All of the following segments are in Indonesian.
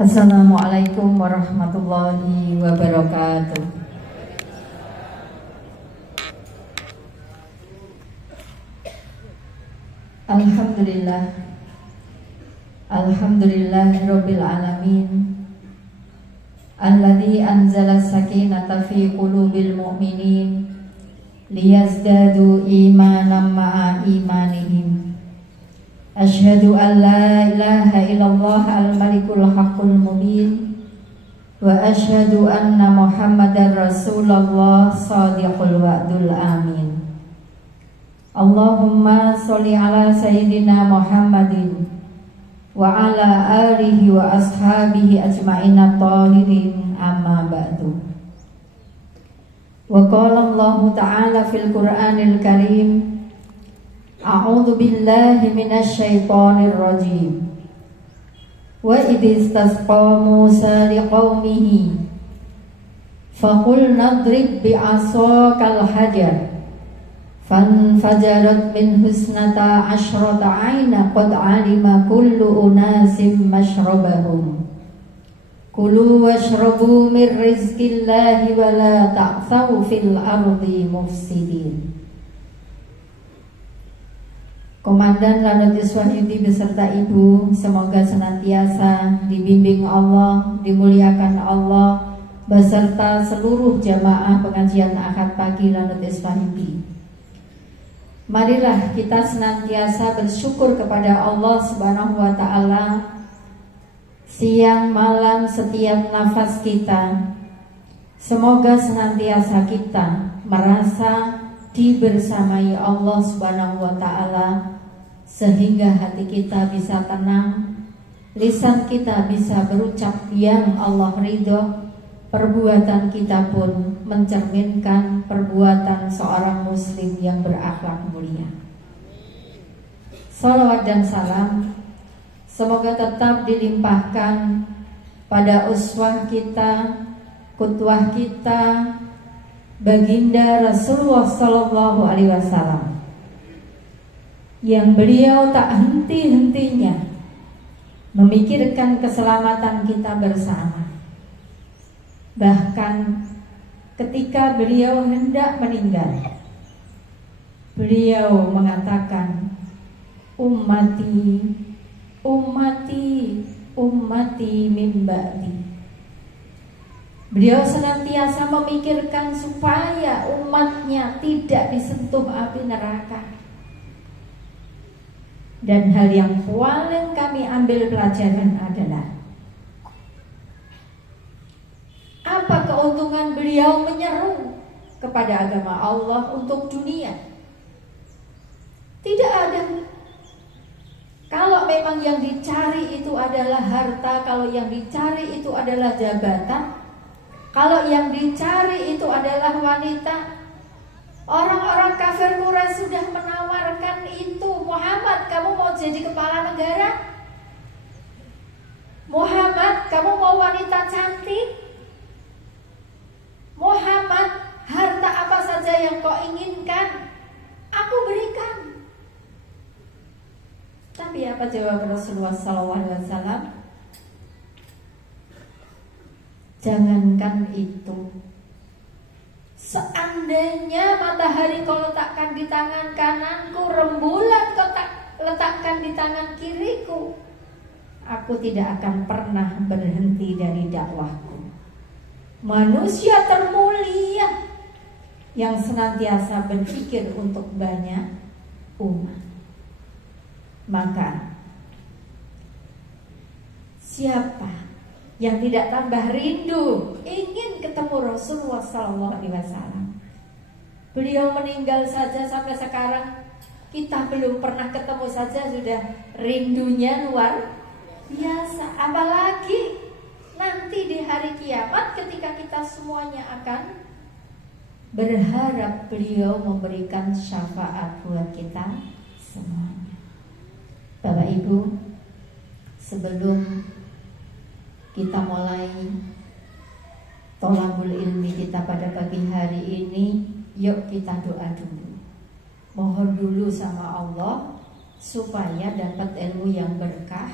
Assalamualaikum warahmatullahi wabarakatuh. Alhamdulillah, alhamdulillahirabbil alamin, alladzi anzala sakinata fi qulubil mu'minin liyazdadu imanan ma'a imanihim. Asyhadu an la ilaha illallah al-malikul haqqul mubin wa asyhadu anna muhammadar rasulullah shadiqul wa'dul amin. Allahumma sholli ala sayyidina Muhammadin wa ala alihi wa ashabihi ajma'in at-tahirin, amma ba'du. Wa qala Allah ta'ala fil Qur'anil Karim, a'udzu billahi minasy syaithanir rajim. Wa idh istasqa Musa liqaumihi faqul nadrib bi'asakal hajar fanfajarat min husnata asyrata 'aina qad 'alima kullu unasim mashrabahum kulu washrabu min rizqillahi wa la ta'thaw fil ardi mufsidin. Komandan Lanut Iswahyudi beserta Ibu semoga senantiasa dibimbing Allah, dimuliakan Allah beserta seluruh jamaah pengajian Ahad pagi Lanut Iswahyudi. Marilah kita senantiasa bersyukur kepada Allah Subhanahu wa ta'ala siang malam setiap nafas kita. Semoga senantiasa kita merasa dibersamai Allah Subhanahu wa ta'ala sehingga hati kita bisa tenang, lisan kita bisa berucap yang Allah ridho, perbuatan kita pun mencerminkan perbuatan seorang muslim yang berakhlak mulia. Salawat dan salam semoga tetap dilimpahkan pada uswah kita, qudwah kita, Baginda Rasulullah Sallallahu Alaihi Wasallam, yang beliau tak henti-hentinya memikirkan keselamatan kita bersama. Bahkan ketika beliau hendak meninggal, beliau mengatakan, ummati, ummati, ummati min ba'di. Beliau senantiasa memikirkan supaya umatnya tidak disentuh api neraka. Dan hal yang paling kami ambil pelajaran adalah apa keuntungan beliau menyeru kepada agama Allah untuk dunia? Tidak ada. Kalau memang yang dicari itu adalah harta, kalau yang dicari itu adalah jabatan, kalau yang dicari itu adalah wanita, orang-orang kafir Quraisy sudah menawarkan itu. Muhammad, kamu mau jadi kepala negara? Muhammad, kamu mau wanita cantik? Muhammad, harta apa saja yang kau inginkan, aku berikan. Tapi apa jawab Rasulullah SAW? Jangankan itu, seandainya matahari kau letakkan di tangan kananku, rembulan kau letakkan di tangan kiriku, aku tidak akan pernah berhenti dari dakwahku. Manusia termulia yang senantiasa berpikir untuk banyak umat. Maka siapa yang tidak tambah rindu ingin ketemu Rasulullah SAW? Beliau meninggal saja sampai sekarang kita belum pernah ketemu saja sudah rindunya luar biasa. Apalagi nanti di hari kiamat ketika kita semuanya akan berharap beliau memberikan syafaat buat kita semuanya. Bapak Ibu, sebelum kita mulai tolabul ilmi kita pada pagi hari ini, yuk kita doa dulu. Mohon dulu sama Allah supaya dapat ilmu yang berkah,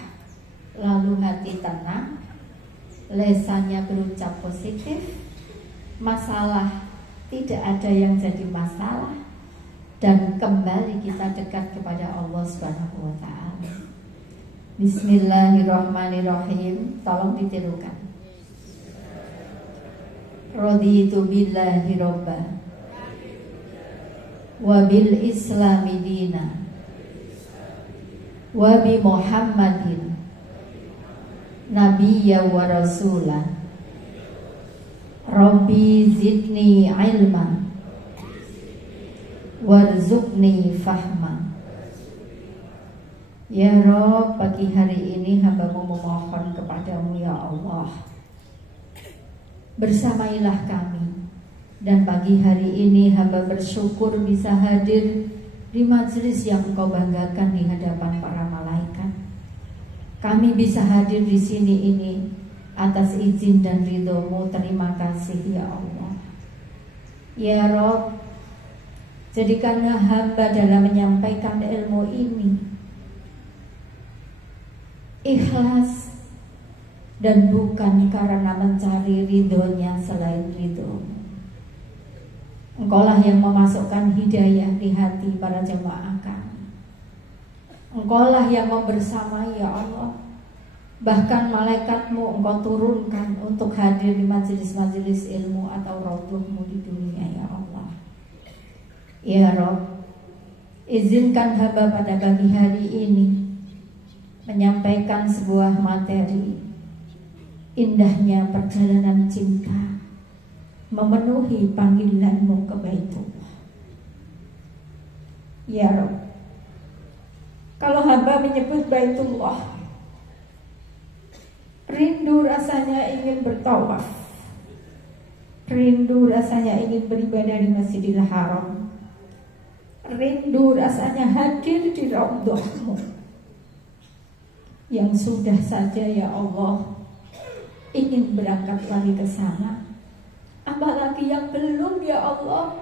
lalu hati tenang, lesannya berucap positif, masalah tidak ada yang jadi masalah, dan kembali kita dekat kepada Allah Subhanahu wa taala. Bismillahirrahmanirrahim. Tolong ditirukan. Raditu billahi robba wa bil islami dina wa bi Muhammadin nabiyya wa rasulah. Rabbi zidni ilma warzuqni fahma. Ya Rob, pagi hari ini hamba-Mu memohon kepadamu ya Allah, bersamailah kami. Dan pagi hari ini hamba bersyukur bisa hadir di majelis yang Engkau banggakan di hadapan para malaikat. Kami bisa hadir di sini ini atas izin dan ridho-Mu. Terima kasih ya Allah. Ya Rob, jadikanlah hamba dalam menyampaikan ilmu ini ikhlas dan bukan karena mencari ridhonya selain ridho-Mu. Engkaulah yang memasukkan hidayah di hati para jemaah kami. Engkaulah yang membersamai ya Allah. Bahkan malaikat-Mu Engkau turunkan untuk hadir di majelis-majelis ilmu atau raudhah-Mu di dunia ya Allah. Ya Rob, izinkan hamba pada pagi hari ini menyampaikan sebuah materi indahnya perjalanan cinta memenuhi panggilan-Mu ke Baitullah. Ya Rob, kalau hamba menyebut Baitullah, rindu rasanya ingin bertawaf, rindu rasanya ingin beribadah di Masjidil Haram, rindu rasanya hadir di raudhah-Mu yang sudah saja ya Allah ingin berangkat lagi ke sana. Apalagi yang belum ya Allah,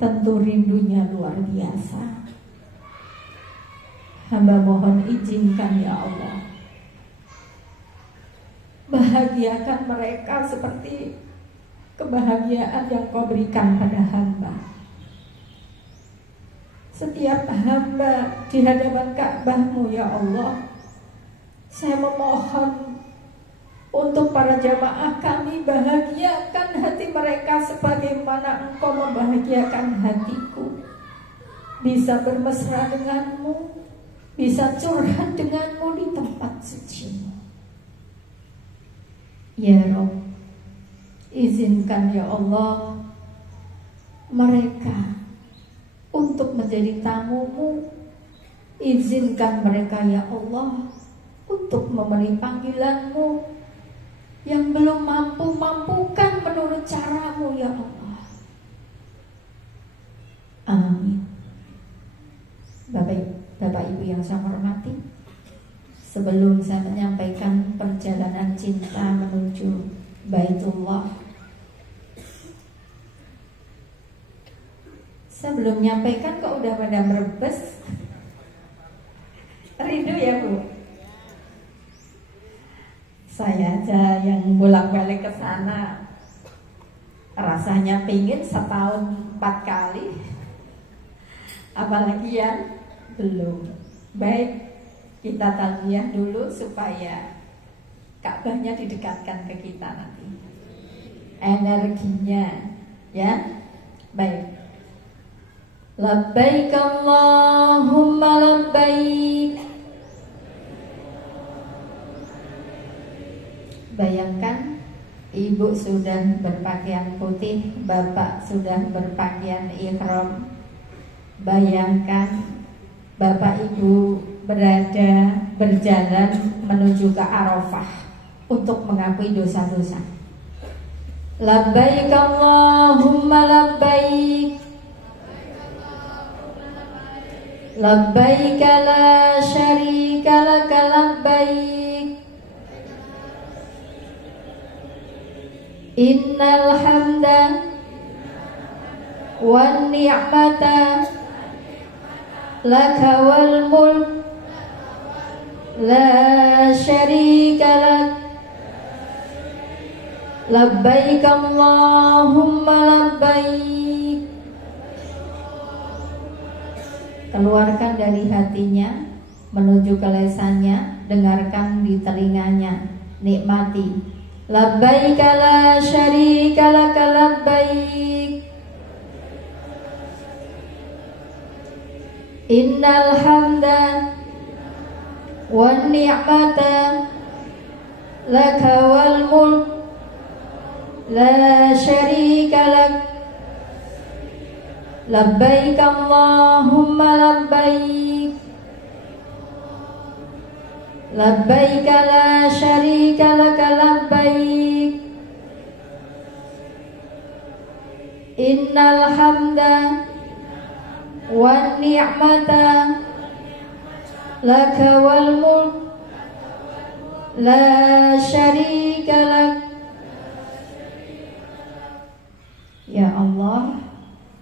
tentu rindunya luar biasa. Hamba mohon izinkan ya Allah, bahagiakan mereka seperti kebahagiaan yang Kau berikan pada hamba. Setiap hamba di hadapan Ka'bah-Mu ya Allah, saya memohon untuk para jamaah kami, bahagiakan hati mereka sebagaimana Engkau membahagiakan hatiku. Bisa bermesra dengan-Mu, bisa curhat dengan-Mu di tempat suci-Mu. Ya Rob, izinkan ya Allah mereka untuk menjadi tamu-Mu. Izinkan mereka ya Allah untuk memenuhi panggilan-Mu. Yang belum mampukan menurut cara-Mu ya Allah. Amin. Bapak Ibu yang saya hormati, sebelum saya menyampaikan perjalanan cinta menuju Baitullah, saya belum menyampaikan kok udah pada merebes. Rindu ya Bu? Saya aja yang bolak-balik ke sana rasanya pingin setahun 4 kali, apalagi yang belum. Baik, kita talbiyah dulu supaya Ka'bahnya didekatkan ke kita nanti, energinya ya. Baik. Labbaik Allahumma labbaik. Bayangkan ibu sudah berpakaian putih, bapak sudah berpakaian ihram. Bayangkan bapak ibu berjalan menuju ke Arafah untuk mengakui dosa-dosa. Labbaik Allahumma labbaik, labbaik la syarika laka labbaik, innal hamda wan ni'mata laka wal mulk la syarika lak labbaik Allahumma labbaik. Keluarkan dari hatinya menuju ke lesannya, dengarkan di telinganya, nikmati. Labbaik la syarika laka labbaik, innal hamda wan ni'mata laka wal mulk la syarika lak. Labbaik Allahumma labbaik, labbaik la syarika laka labbaik, innal hamda wan ni'mata laka wal mulk la syarika lak. Ya Allah,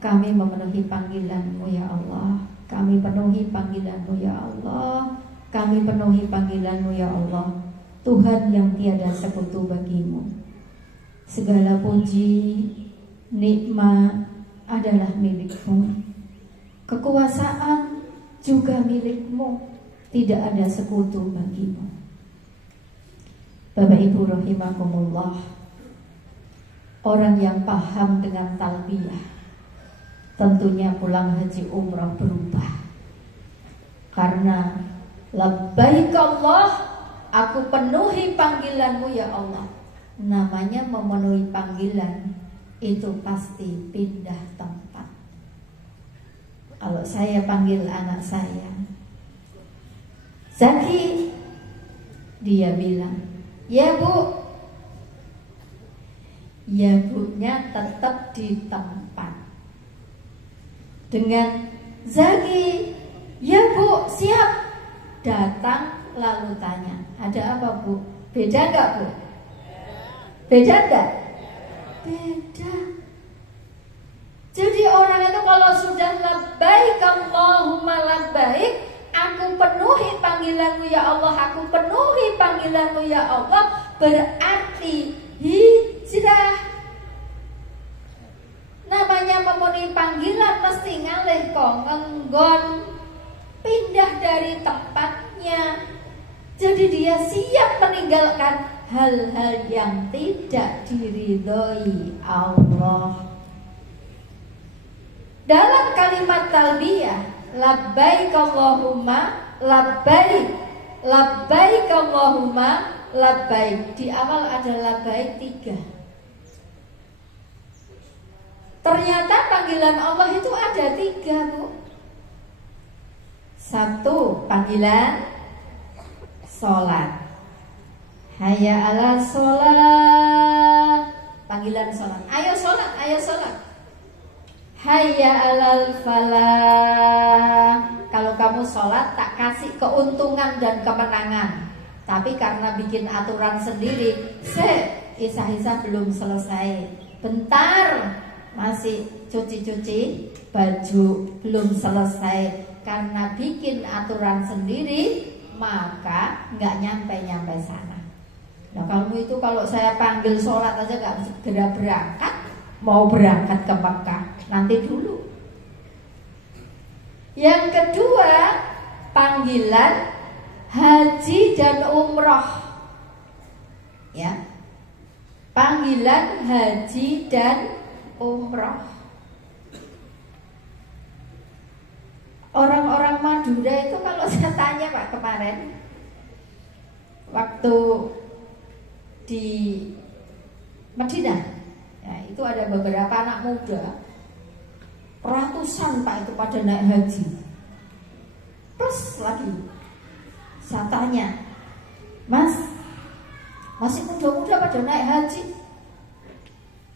kami memenuhi panggilan-Mu ya Allah. Kami penuhi panggilan-Mu ya Allah. Kami penuhi panggilan-Mu ya Allah. Tuhan yang tiada sekutu bagi-Mu. Segala puji, nikmat adalah milik-Mu. Kekuasaan juga milik-Mu. Tidak ada sekutu bagi-Mu. Bapak Ibu rahimakumullah, orang yang paham dengan talbiyah tentunya pulang haji umrah berubah. Karena labbaik Allah, aku penuhi panggilan-Mu ya Allah. Namanya memenuhi panggilan itu pasti pindah tempat. Kalau saya panggil anak saya Zaki, dia bilang, ya Bu. Ya Bu-nya tetap di tempat. Dengan Zaki, ya Bu, siap. Datang lalu tanya, ada apa Bu? Beda gak Bu? Beda gak? Beda. Jadi orang itu kalau sudah labbaik Allahumma labbaik, aku penuhi panggilan-Mu ya Allah, aku penuhi panggilan-Mu ya Allah, berarti hijrah. Namanya memenuhi panggilan mesti ngalih kok ngenggon, pindah dari tempatnya. Jadi dia siap meninggalkan hal-hal yang tidak diridhoi Allah. Dalam kalimat talbiyah, labbaik Allahumma labbaik, labbaik Allahumma labbaik, di awal ada labbaik 3. Ternyata panggilan Allah itu ada 3 Bu. 1, panggilan sholat, hayya ala sholat, panggilan sholat, ayo sholat, ayo sholat. Hayya alal falah, kalau kamu sholat tak kasih keuntungan dan kemenangan. Tapi karena bikin aturan sendiri, isah-isah belum selesai, bentar, masih cuci-cuci baju, belum selesai. Karena bikin aturan sendiri, maka nggak nyampe-nyampe sana. Nah kamu itu kalau saya panggil sholat aja nggak segera berangkat, mau berangkat ke Mekah, nanti dulu. Yang kedua, panggilan haji dan umroh. Ya, panggilan haji dan umroh. Orang-orang Madura itu kalau saya tanya Pak kemarin, waktu di Madinah, ya, itu ada beberapa anak muda, ratusan Pak itu pada naik haji. Plus lagi, saya tanya, Mas, masih muda-muda pada naik haji,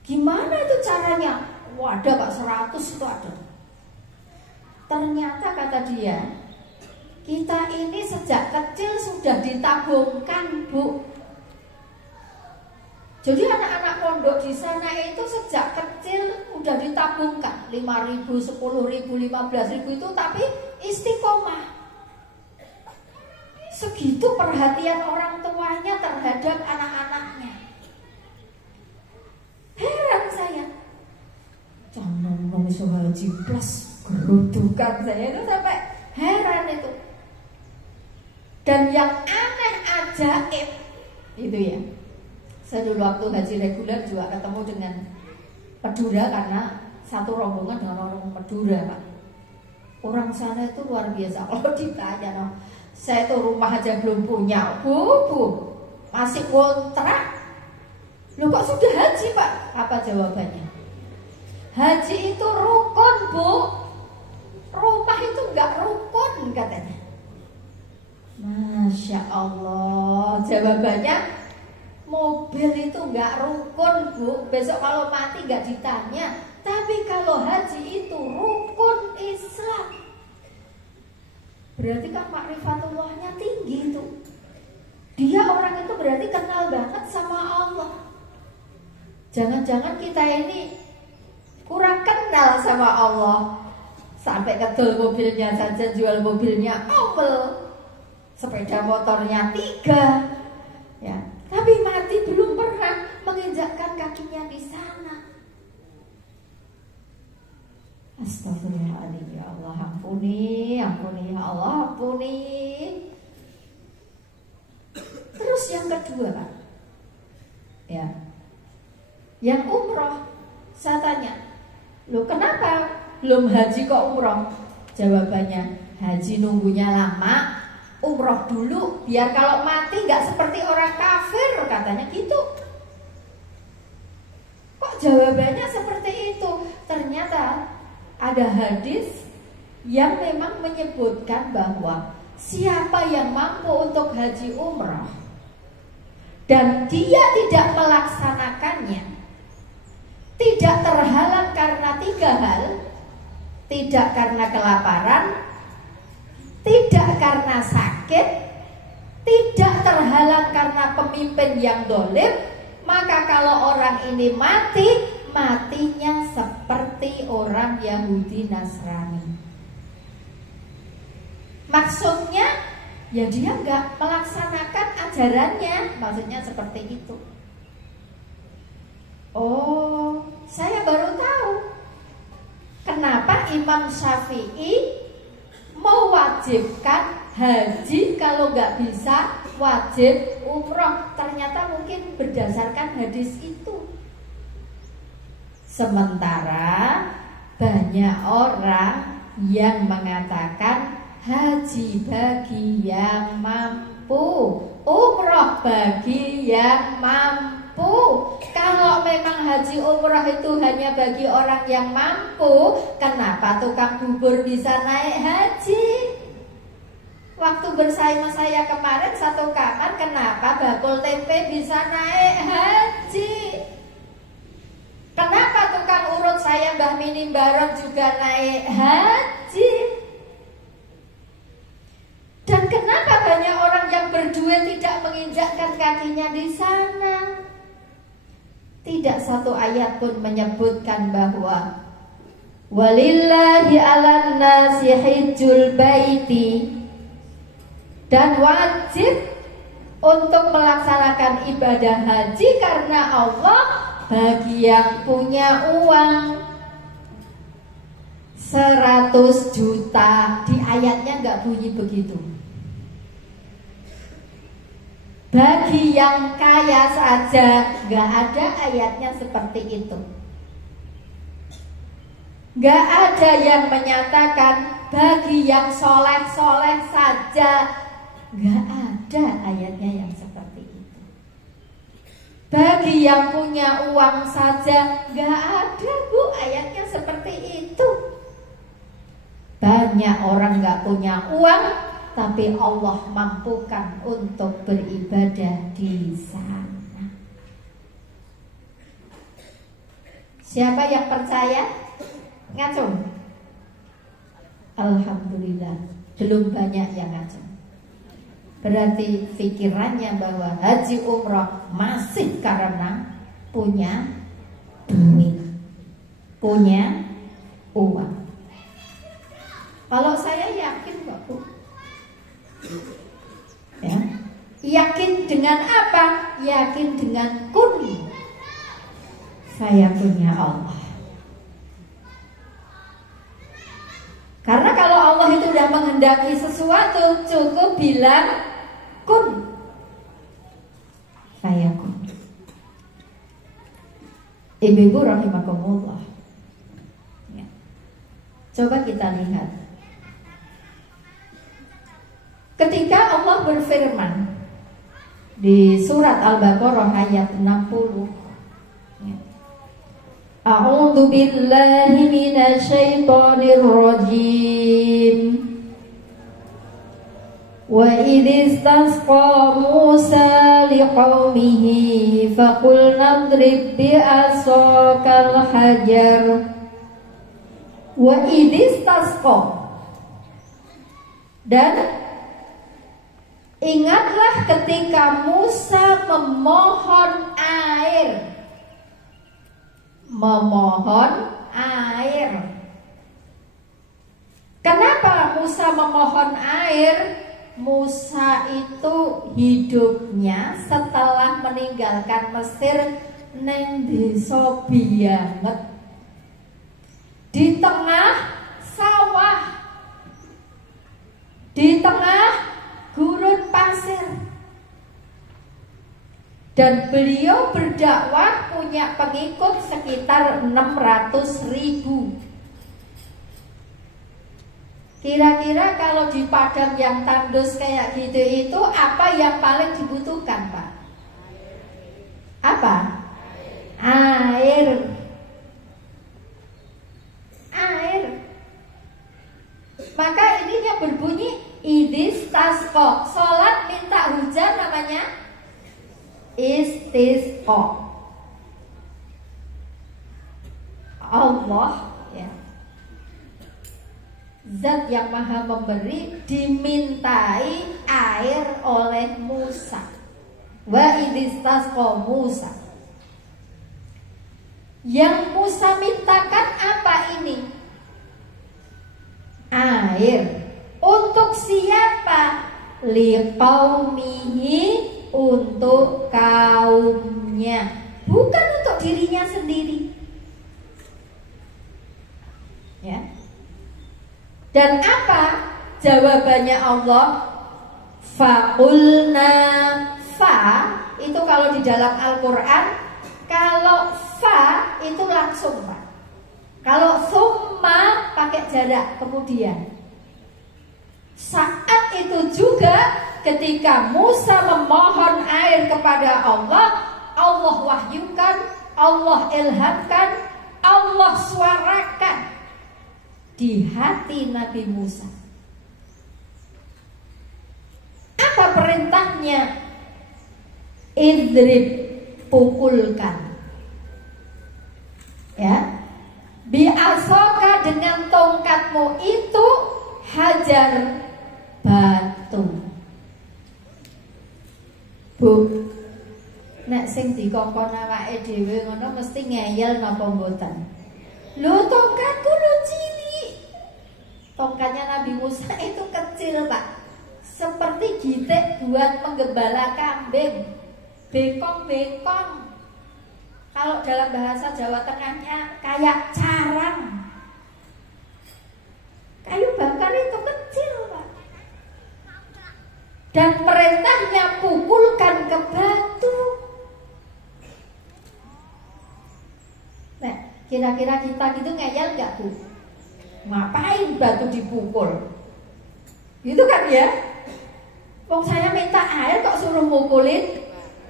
gimana itu caranya? Wah ada Pak, 100 itu ada. Ternyata kata dia, kita ini sejak kecil sudah ditabungkan Bu. Jadi anak-anak pondok di sana itu sejak kecil udah ditabungkan 5.000, 10.000, 15.000 itu, tapi istiqomah. Segitu perhatian orang tuanya terhadap anak-anaknya. iso haji plus gerudukan. Saya itu sampai heran itu. Dan yang aneh ajaib itu ya, saya dulu waktu haji reguler juga ketemu dengan Madura, karena satu rombongan dengan orang Madura, Pak. Orang sana itu luar biasa. Kalau ditanya, no, saya itu rumah aja belum punya, bu, masih kontrak. Loh kok sudah haji, Pak? Apa jawabannya? Haji itu rukun, Bu. Rumah itu enggak rukun katanya. Masya Allah. Jawabannya, mobil itu enggak rukun, Bu. Besok kalau mati enggak ditanya. Tapi kalau haji itu rukun Islam. Berarti kan makrifatullahnya tinggi itu. Dia orang itu berarti kenal banget sama Allah. Jangan-jangan kita ini kurang kenal sama Allah. Sampai kedul mobilnya saja, jual mobilnya Opel, sepeda motornya 3, ya. Tapi mati belum pernah menginjakkan kakinya di sana. Astagfirullahaladzim, ya Allah, ampuni ya Allah, ampuni. Terus yang kedua, Pak, ya, yang umroh, saya tanya, loh kenapa belum haji kok umroh? Jawabannya, haji nunggunya lama, umroh dulu biar kalau mati gak seperti orang kafir, katanya gitu. Kok jawabannya seperti itu? Ternyata ada hadis yang memang menyebutkan bahwa siapa yang mampu untuk haji umrah dan dia tidak melaksanakannya, tidak terhalang karena 3 hal. Tidak karena kelaparan, tidak karena sakit, tidak terhalang karena pemimpin yang dolim, maka kalau orang ini mati, matinya seperti orang Yahudi Nasrani. Maksudnya, ya dia nggak melaksanakan ajarannya, maksudnya seperti itu. Oh, saya baru tahu kenapa Imam Syafi'i mewajibkan haji, kalau nggak bisa wajib umroh. Ternyata mungkin berdasarkan hadis itu. Sementara banyak orang yang mengatakan haji bagi yang mampu, umroh bagi yang mampu. Kalau memang haji umroh itu hanya bagi orang yang mampu, kenapa tukang bubur bisa naik haji? Waktu bersaing sama saya kemarin satu kamar, kenapa bakul tempe bisa naik haji? Kenapa tukang urut saya Mbah Minim Bareng juga naik haji? Dan kenapa banyak orang yang berduit tidak menginjakkan kakinya di sana? Tidak satu ayat pun menyebutkan bahwa walillahi 'alan nasi hijjul baiti, dan wajib untuk melaksanakan ibadah haji karena Allah bagi yang punya uang 100 juta. Di ayatnya nggak bunyi begitu. Bagi yang kaya saja, nggak ada ayatnya seperti itu. Nggak ada yang menyatakan bagi yang soleh-soleh saja, nggak ada ayatnya yang seperti itu. Bagi yang punya uang saja, nggak ada, Bu, ayatnya seperti itu. Banyak orang nggak punya uang, tapi Allah mampukan untuk beribadah di sana. Siapa yang percaya? Ngacung. Alhamdulillah, belum banyak yang ngacung. Berarti pikirannya bahwa haji umroh masih karena punya duit, punya uang. Kalau saya yakin, Mbak Bu, ya, yakin dengan apa? Yakin dengan kun. Saya punya Allah. sudah menghendaki sesuatu, cukup bilang kun fayakun. Ibu-ibu rahimakumullah. Ya. Coba kita lihat. Ketika Allah berfirman di surat Al-Baqarah ayat 60, ya. A'udzu billahi minasyaitonir rajim. Wa idh istasqa Musa liqaumihi faqulna idrib bi'asakal hajar. Wa idh istasqa. Dan ingatlah ketika Musa memohon air. Memohon air. Kenapa Musa memohon air? Musa itu hidupnya setelah meninggalkan Mesir neng desa banget, di tengah sawah, di tengah gurun pasir. Dan beliau berdakwah punya pengikut sekitar 600.000. Kira-kira kalau di padang yang tandus kayak gitu itu apa yang paling dibutuhkan, Pak? Apa? Air. Air. Maka ininya berbunyi idis tasqa. Salat minta hujan namanya istisqa. Allah, ya, Zat yang maha memberi, dimintai air oleh Musa. Wa idistasqa Musa. Yang Musa mintakan apa ini? Air. Untuk siapa? Liqaumihi, untuk kaumnya, bukan untuk dirinya sendiri. Ya. Dan apa jawabannya Allah? Faqulna. Fa itu kalau di dalam Al-Quran, kalau fa itu langsung, Pak. Kalau summa pakai jarak kemudian. Saat itu juga ketika Musa memohon air kepada Allah, Allah wahyukan, Allah ilhamkan, Allah suarakan di hati Nabi Musa. Apa perintahnya? Idrib, pukulkan. Ya. Bi'asoka, dengan tongkatmu itu, hajar, batu. Bu, nek sing dikongkon awake dhewe ngono mesti ngeyel napa mboten? Lho, tongkatku lho cilik. Tongkatnya Nabi Musa itu kecil, Pak. Seperti gitik buat menggembala kambing. Bekong-bekong. Kalau dalam bahasa Jawa Tengahnya kayak carang. Kayu bakar itu kecil, Pak. Dan perintahnya pukulkan ke batu. Nah, kira-kira kita gitu ngeyel gak, Bu? Ngapain batu dipukul? Gitu kan ya? Wong saya minta air kok suruh mukulin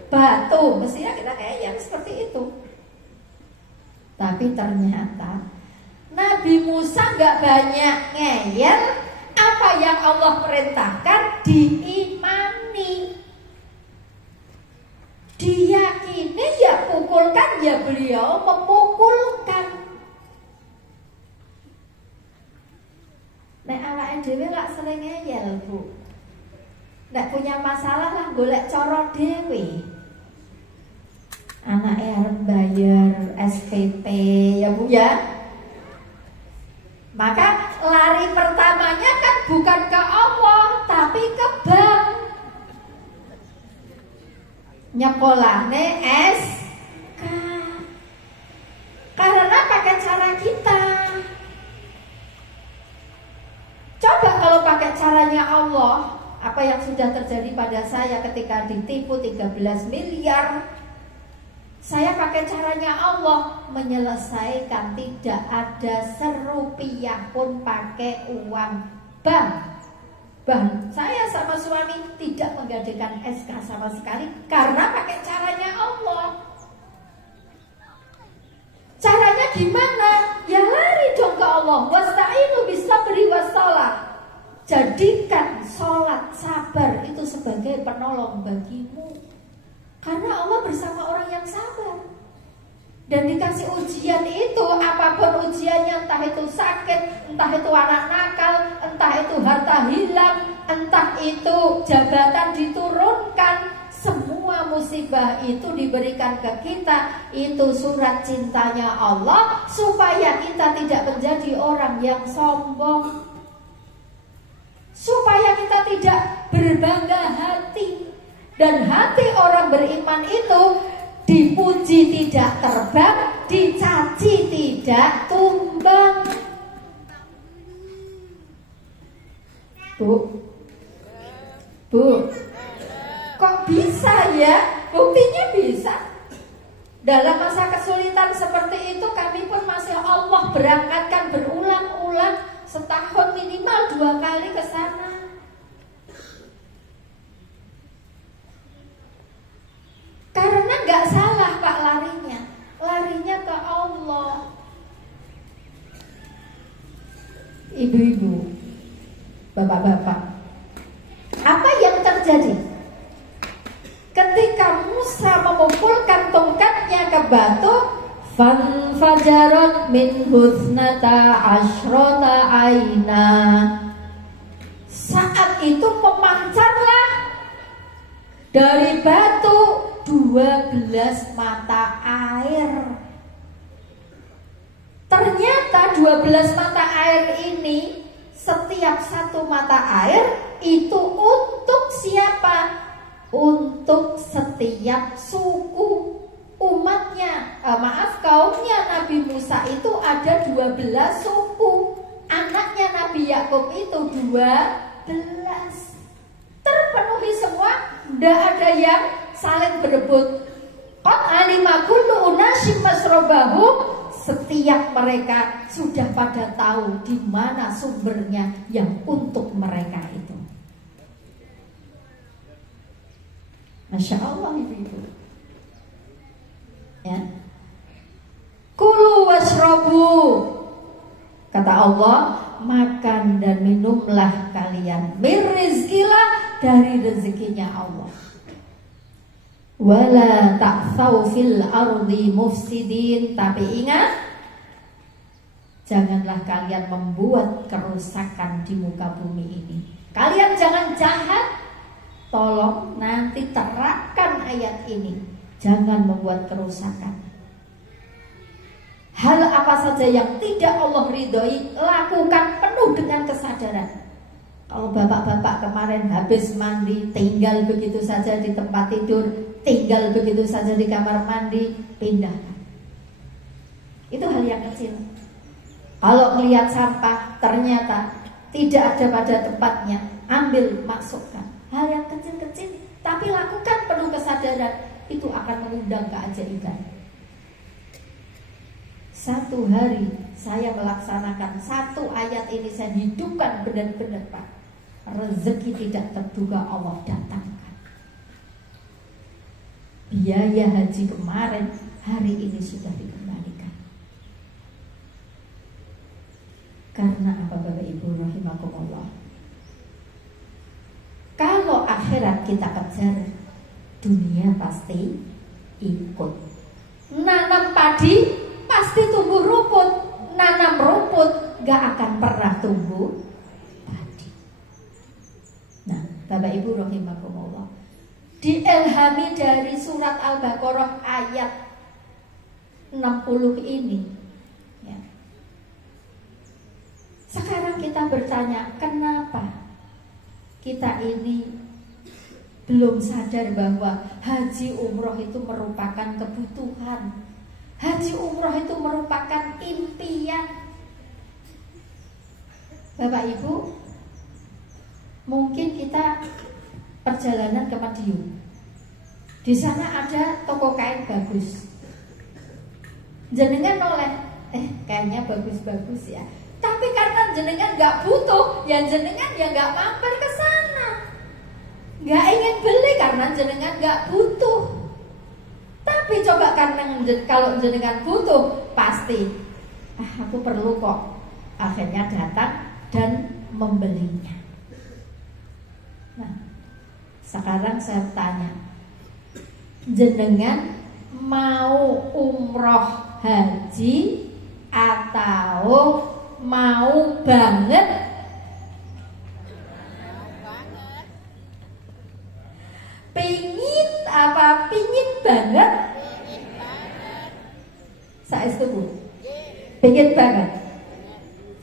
batu. Mestinya kita ngeyel seperti itu. Tapi ternyata Nabi Musa gak banyak ngeyel. Apa yang Allah perintahkan diimani, diyakini, ya pukulkan, ya beliau memukulkan. Nek awake dhewe lak sering ngeyel, Bu. Nek punya masalah lah golek cara dhewe. Anake arep bayar SPP, ya Bu ya. Maka lari pertamanya kan bukan ke Allah, tapi ke bank. Nyekolahne SK. Karena pakai cara kita. Coba kalau pakai apa yang sudah terjadi pada saya ketika ditipu 13 miliar. Saya pakai caranya Allah menyelesaikan, tidak ada serupiah pun pakai uang bank. Saya sama suami tidak menggadaikan SK sama sekali karena pakai caranya Allah. Caranya gimana? Ya lari dong ke Allah. Wasta'inu bisabri wassalah. Jadikan sholat sabar itu sebagai penolong bagimu. Karena Allah bersama orang yang sabar. Dan dikasih ujian itu, apapun ujiannya, entah itu sakit, entah itu anak nakal, entah itu harta hilang, entah itu jabatan diturunkan, semua musibah itu diberikan ke kita. Itu surat cintanya Allah supaya kita tidak menjadi orang yang sombong, supaya kita tidak berbangga hati. Dan hati orang beriman itu dipuji tidak terbang, dicaci tidak tumbang. Bu, kok bisa ya? Buktinya bisa. Dalam masa kesulitan seperti itu kami pun masih Allah berangkatkan berulang-ulang, setahun minimal 2 kali ke sana. Karena gak salah Pak larinya ke Allah. Ibu-ibu, bapak-bapak, apa yang terjadi ketika Musa memukulkan tongkatnya ke batu? Fanfajarat min husnata asyrota aina. Saat itu memancarlah dari batu 12 mata air. Ternyata 12 mata air ini, setiap satu mata air itu untuk siapa? Untuk setiap suku umatnya. Kaumnya Nabi Musa itu ada 12 suku. Anaknya Nabi Yakub itu 12. Terpenuhi semua, tidak ada yang saling berebut. Qad alima kullu unasim masrabahum. Setiap mereka sudah pada tahu di mana sumbernya yang untuk mereka itu. Masya Allah ibu-ibu. Ya. Kulu washrabu. Kata Allah, makan dan minumlah kalian, mirrizkilah, dari rezekinya Allah. Wala ta'thaw fil ardi mufsidin. Tapi ingat, janganlah kalian membuat kerusakan di muka bumi ini. Kalian jangan jahat. Tolong nanti terapkan ayat ini. Jangan membuat kerusakan. Hal apa saja yang tidak Allah ridhoi, lakukan penuh dengan kesadaran. Kalau bapak-bapak kemarin habis mandi, tinggal begitu saja di tempat tidur, tinggal begitu saja di kamar mandi, pindahkan. Itu hal yang kecil. Kalau melihat sampah ternyata tidak ada pada tempatnya, ambil, masukkan. Hal yang kecil-kecil, tapi lakukan penuh kesadaran. Itu akan mengundang keajaiban. Satu hari saya melaksanakan satu ayat ini, saya hidupkan benar-benar Pak. Rezeki tidak terduga Allah datangkan. Biaya haji kemarin hari ini sudah dikembalikan. Karena apa Bapak Ibu rahimakumullah? Kalau akhirat kita kejar, dunia pasti ikut. Nanam padi pasti tumbuh rumput, nanam rumput gak akan pernah tumbuh padi. Nah, Bapak Ibu rahimakumullah, diilhami dari surat Al-Baqarah ayat 60 ini ya. Sekarang kita bertanya, kenapa kita ini belum sadar bahwa haji umroh itu merupakan kebutuhan. Haji umroh itu merupakan impian. Bapak Ibu, Mungkin kita perjalanan ke Madiun. Di sana ada toko kain bagus. Jenengan oleh, kayaknya bagus-bagus ya. Tapi karena jenengan nggak butuh, ya jenengan ya nggak mampir ke sana. Nggak ingin beli karena jenengan nggak butuh. Tapi coba karena kalau jenengan butuh, pasti aku perlu kok. Akhirnya datang dan membelinya. Nah, sekarang saya tanya, jenengan mau umroh haji atau mau banget? Pingin apa pingin banget? Saya setuju. Pingin banget.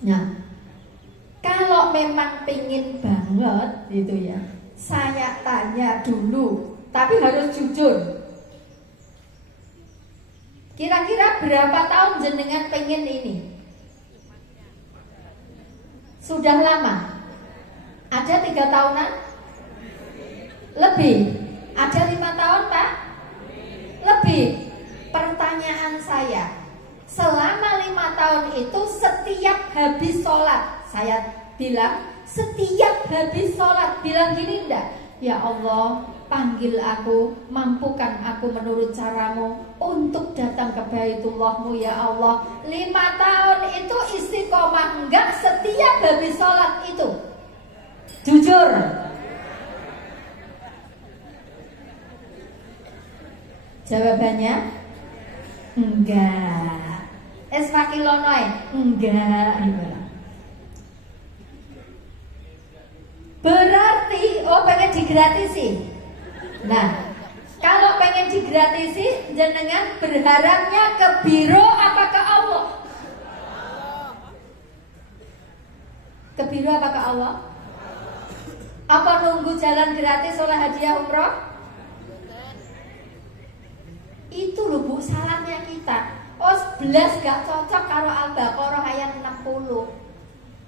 Nah, kalau memang pingin banget gitu ya, saya tanya dulu, tapi harus jujur. Kira-kira berapa tahun jenengan pengen ini? Sudah lama? Ada 3 tahunan? Lebih? Ada 5 tahun Pak? Lebih. Pertanyaan saya, selama 5 tahun itu setiap habis sholat, saya bilang setiap habis sholat, bilang gini enggak? Ya Allah, panggil aku, mampukan aku menurut caramu untuk datang ke Baitullah-Mu ya Allah. 5 tahun itu istiqomah enggak setiap habis sholat itu? Jujur. Jawabannya enggak. Esmakilonoy enggak. Berarti pengen digratisi. Nah, kalau pengen digratisi, jenengan berharapnya ke biro apa ke Allah? Ke biro apa ke Allah? Apa nunggu jalan gratis oleh hadiah umroh? Itu loh Bu, salahnya kita. 11 gak cocok karo Al-Baqarah ayat 60.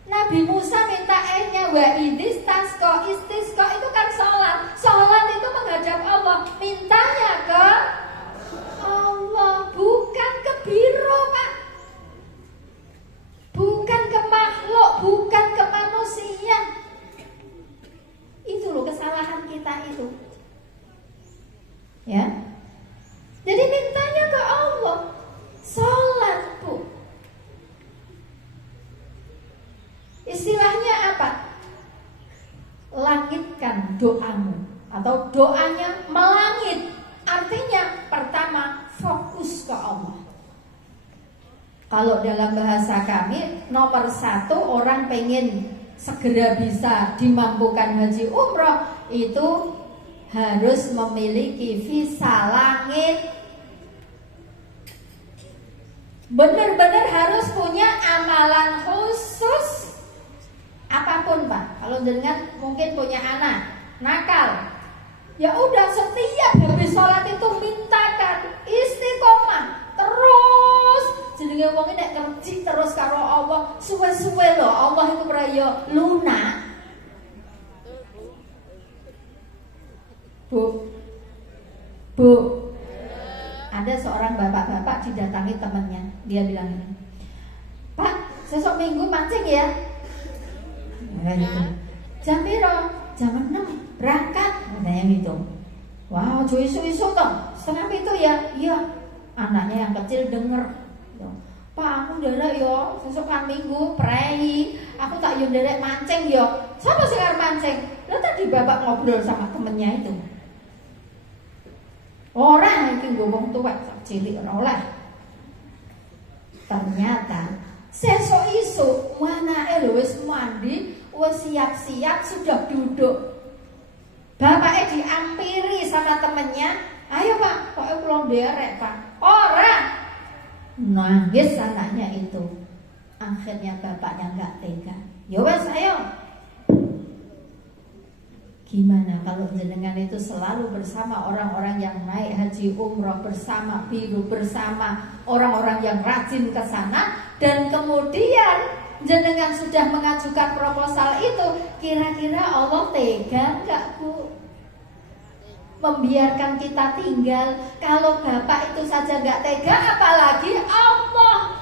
Nabi Musa minta airnya wa idis tasqa, istisqa itu kan sholat. Sholat itu menghadap Allah, mintanya ke Allah, bukan ke biro Pak, bukan ke makhluk, bukan ke manusia. Itu loh kesalahan kita itu, ya. Jadi mintanya ke Allah, sholat Bu. Istilahnya apa? Langitkan doamu, atau doanya melangit. Artinya pertama fokus ke Allah. Kalau dalam bahasa kami nomor 1, orang pengen segera bisa dimampukan haji umroh, itu harus memiliki visa langit. Benar-benar harus punya amalan khusus. Apapun Pak, kalau jenengan mungkin punya anak nakal, ya udah setiap habis sholat itu mintakan istiqomah terus. Jenenge wong nek kerji terus karo Allah, suwe-suwe loh Allah itu praya lunak. Bu, ada seorang bapak-bapak didatangi temannya. Dia bilang ini, Pak, besok minggu mancing ya. Jam piro? Jam 6 berangkat. Katanya gitu. Wow, isu-isu toh. 6:30 ya? Iya. Anaknya yang kecil denger. Pak, aku nderek yo, besok kan minggu prei. Aku tak yo nderek mancing yo. Siapa sing arep mancing? Lah tadi bapak ngobrol sama temennya itu. Orang iki ngomong tuwek sak cilik ora oleh. Ternyata sesuk isuk anake lho wis mandi, wis siap-siap sudah duduk. Bapaknya diampiri sama temennya, ayo Pak, pokoknya pulang derek Pak. Orang nangis anaknya itu. Akhirnya bapaknya nggak tega. Ya wes ayo. Gimana kalau jenengan itu selalu bersama orang-orang yang naik haji umroh, bersama biru, bersama orang-orang yang rajin ke sana, dan kemudian jenengan sudah mengajukan proposal itu, kira-kira Allah tega enggak Bu membiarkan kita tinggal? Kalau Bapak itu saja enggak tega, apalagi Allah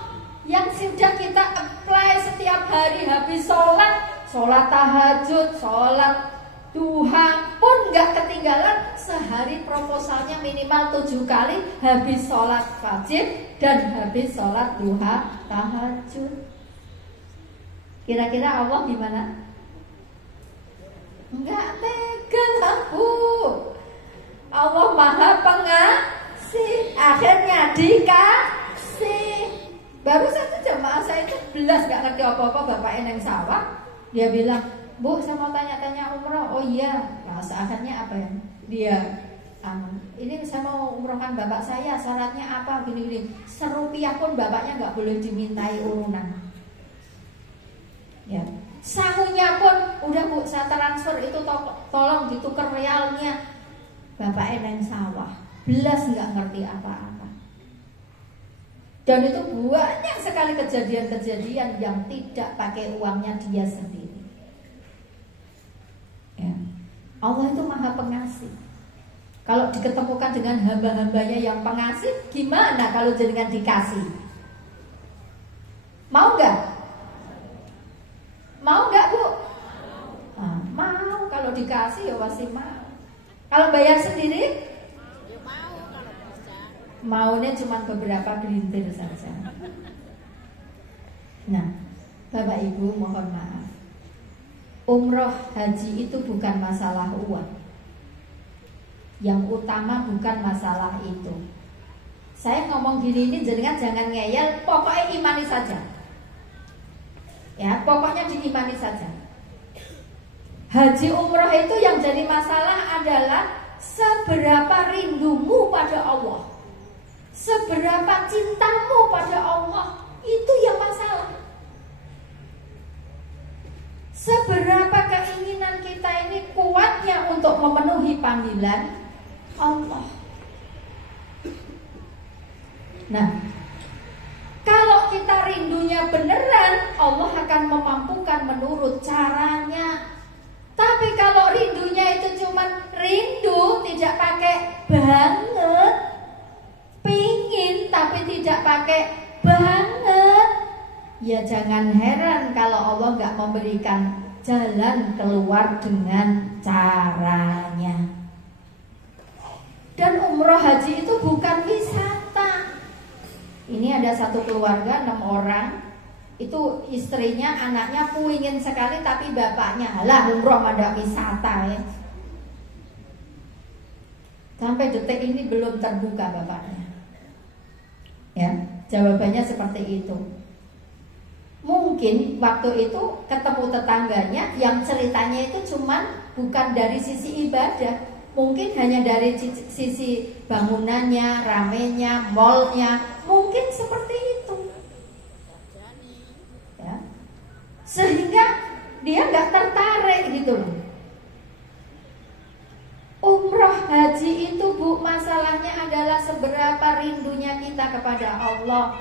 yang sudah kita apply setiap hari, habis sholat tahajud, sholat duha pun enggak ketinggalan. Sehari proposalnya minimal 7 kali, habis sholat wajib dan habis sholat duha tahajud. Kira-kira Allah gimana? Enggak tega lah Bu. Allah Maha Pengasih, akhirnya dikasih. Baru saja jemaah saya itu belas gak ngerti apa-apa, bapaknya yang sawah. Dia bilang, Bu saya mau tanya-tanya umroh. Oh iya, nah, akhirnya apa ya? Dia ini saya mau umrohkan bapak saya, syaratnya apa, gini-gini. Serupiah pun bapaknya gak boleh dimintai urunan. Ya, sangunya pun udah Bu saya transfer itu, tolong ditukar realnya. Bapak eneng sawah, belas nggak ngerti apa-apa. Dan itu banyak sekali kejadian-kejadian yang tidak pakai uangnya dia sendiri. Ya. Allah itu Maha Pengasih. Kalau diketemukan dengan hamba-hambanya yang pengasih, gimana kalau jenengan dikasih? Mau nggak? Mau nggak Bu? Nah, mau, kalau dikasih ya pasti mau. Kalau bayar sendiri? Ya mau kalau bisa. Maunya cuma beberapa gelintir saja. Nah, Bapak Ibu mohon maaf. Umroh haji itu bukan masalah uang. Yang utama bukan masalah itu. Saya ngomong gini ini jangan ngeyel, pokoknya imani saja. Ya, pokoknya diimani saja. Haji umroh itu yang jadi masalah adalah seberapa rindumu pada Allah, seberapa cintamu pada Allah. Itu yang masalah. Seberapa keinginan kita ini kuatnya untuk memenuhi panggilan Allah. Nah, kalau kita rindunya beneran, Allah akan memampukan menurut caranya. Tapi kalau rindunya itu cuma rindu, tidak pakai banget, pingin tapi tidak pakai banget, ya jangan heran kalau Allah nggak memberikan jalan keluar dengan caranya. Dan umroh haji itu bukan wisata. Ini ada satu keluarga 6 orang. Itu istrinya, anaknya puingin sekali, tapi bapaknya, halah umroh ada wisata ya. Sampai detik ini belum terbuka bapaknya. Ya, jawabannya seperti itu. Mungkin waktu itu ketemu tetangganya yang ceritanya itu cuman bukan dari sisi ibadah, mungkin hanya dari sisi bangunannya, ramenya, mallnya, mungkin seperti itu. Sehingga dia nggak tertarik gitu loh. Umroh haji itu Bu, masalahnya adalah seberapa rindunya kita kepada Allah.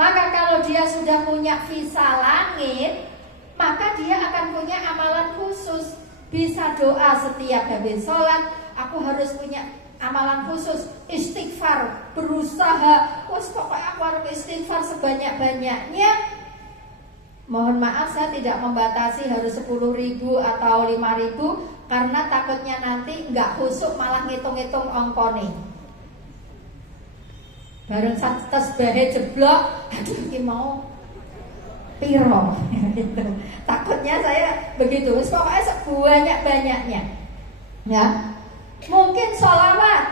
Maka kalau dia sudah punya visa langit, maka dia akan punya amalan khusus. Bisa doa setiap habis sholat, aku harus punya amalan khusus, istighfar, berusaha, pokoknya aku harus istighfar sebanyak-banyaknya. Mohon maaf saya tidak membatasi harus 10.000 atau 5.000, karena takutnya nanti nggak khusyuk malah ngitung-ngitung ongkone. Bareng tasbih jeblok, aduh ini mau piro gitu. Takutnya saya begitu. Pokoknya sebanyak-banyaknya. Ya. Mungkin sholawat,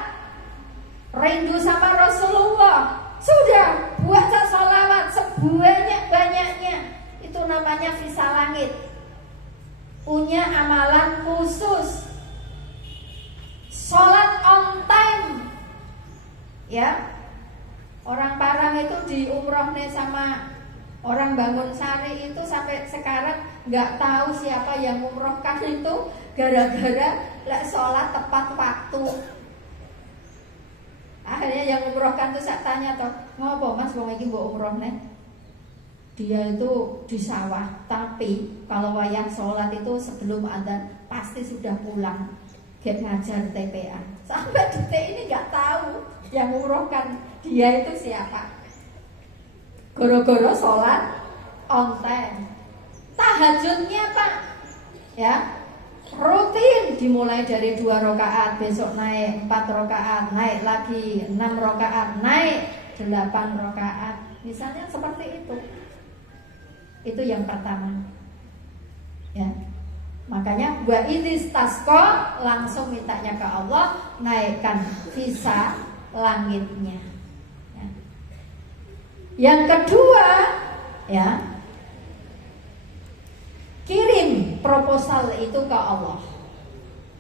rindu sama Rasulullah, sudah buat sholawat sebanyak-banyaknya. Itu namanya visa langit. Punya amalan khusus. Sholat on time. Ya. Orang Parang itu di umrohnya sama orang Bangun Sari itu sampai sekarang nggak tahu siapa yang umrohkan itu, gara-gara lek sholat tepat waktu. Akhirnya yang umrohkan tuh saya tanya toh, ngopo Mas wong iki mbok umrohne? dia itu di sawah, tapi kalau wayang sholat itu sebelum adzan pasti sudah pulang, gak ngajar TPA. Sampai detik ini nggak tahu yang nguruhkan dia itu siapa. Goro-goro sholat on time. Tahajudnya Pak, ya rutin, dimulai dari 2 rakaat, besok naik 4 rakaat, naik lagi 6 rakaat, naik 8 rakaat. Misalnya seperti itu. Itu yang pertama. Ya. Makanya wa idistasqa, langsung mintanya ke Allah, naikkan visa langitnya. Ya. Yang kedua, ya, kirim proposal itu ke Allah.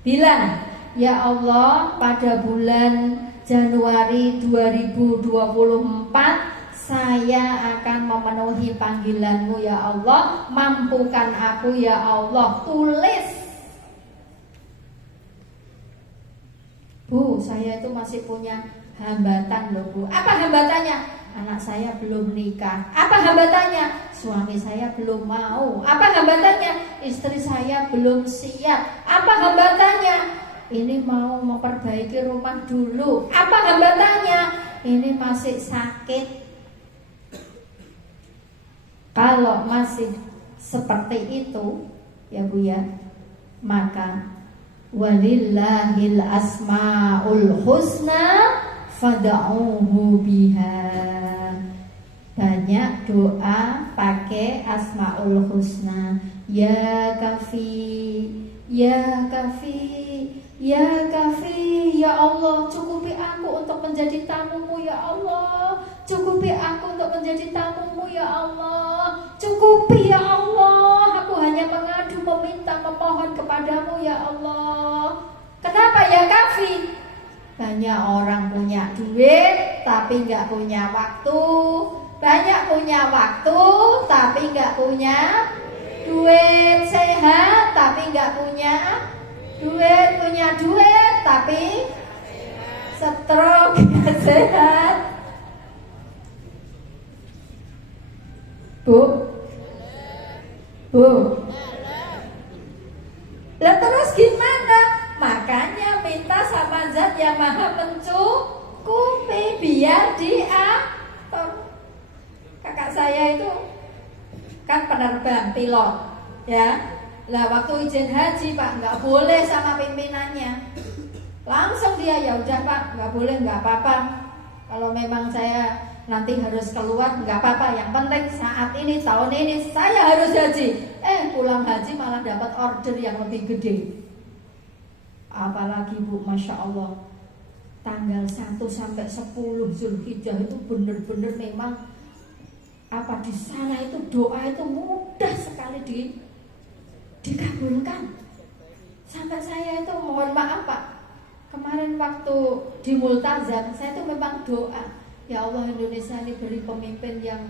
Bilang, ya Allah, pada bulan Januari 2024 saya akan memenuhi panggilanmu ya Allah. Mampukan aku ya Allah. Tulis. Bu, saya itu masih punya hambatan loh Bu. Apa hambatannya? Anak saya belum nikah. Apa hambatannya? Suami saya belum mau. Apa hambatannya? Istri saya belum siap. Apa hambatannya? Ini mau memperbaiki rumah dulu. Apa hambatannya? Ini masih sakit. Kalau masih seperti itu, ya Bu ya, maka walillahil asmaul husna fad'uhu biha. Banyak doa pakai asmaul husna. Ya kafi, ya kafi, ya kafi, ya Allah, cukupi aku untuk menjadi tamumu ya Allah. Cukupi aku untuk menjadi tamumu ya Allah. Cukupi ya Allah. Aku hanya mengadu, meminta, memohon kepadamu ya Allah. Kenapa ya kafi? Banyak orang punya duit tapi gak punya waktu. Banyak punya waktu tapi gak punya duit. Sehat tapi gak punya duit. Punya duit tapi stroke, gak sehat. Bu, lah terus gimana? Makanya minta sama Zat yang Maha Mencukupi, biar diatur. Kakak saya itu kan penerbang, pilot, ya. Lah waktu izin haji Pak, nggak boleh sama pimpinannya. Langsung dia, ya udah Pak, nggak boleh, nggak apa-apa. Kalau memang saya nanti harus keluar, nggak apa-apa. Yang penting saat ini, tahun ini saya harus haji. Pulang haji malah dapat order yang lebih gede. Apalagi Bu, Masya Allah, tanggal 1 sampai 10 Zulhijjah itu benar-benar memang apa, di sana itu doa itu mudah sekali dikabulkan. Sampai saya itu mohon maaf Pak, kemarin waktu di Multazam saya itu memang doa, ya Allah, Indonesia ini beri pemimpin yang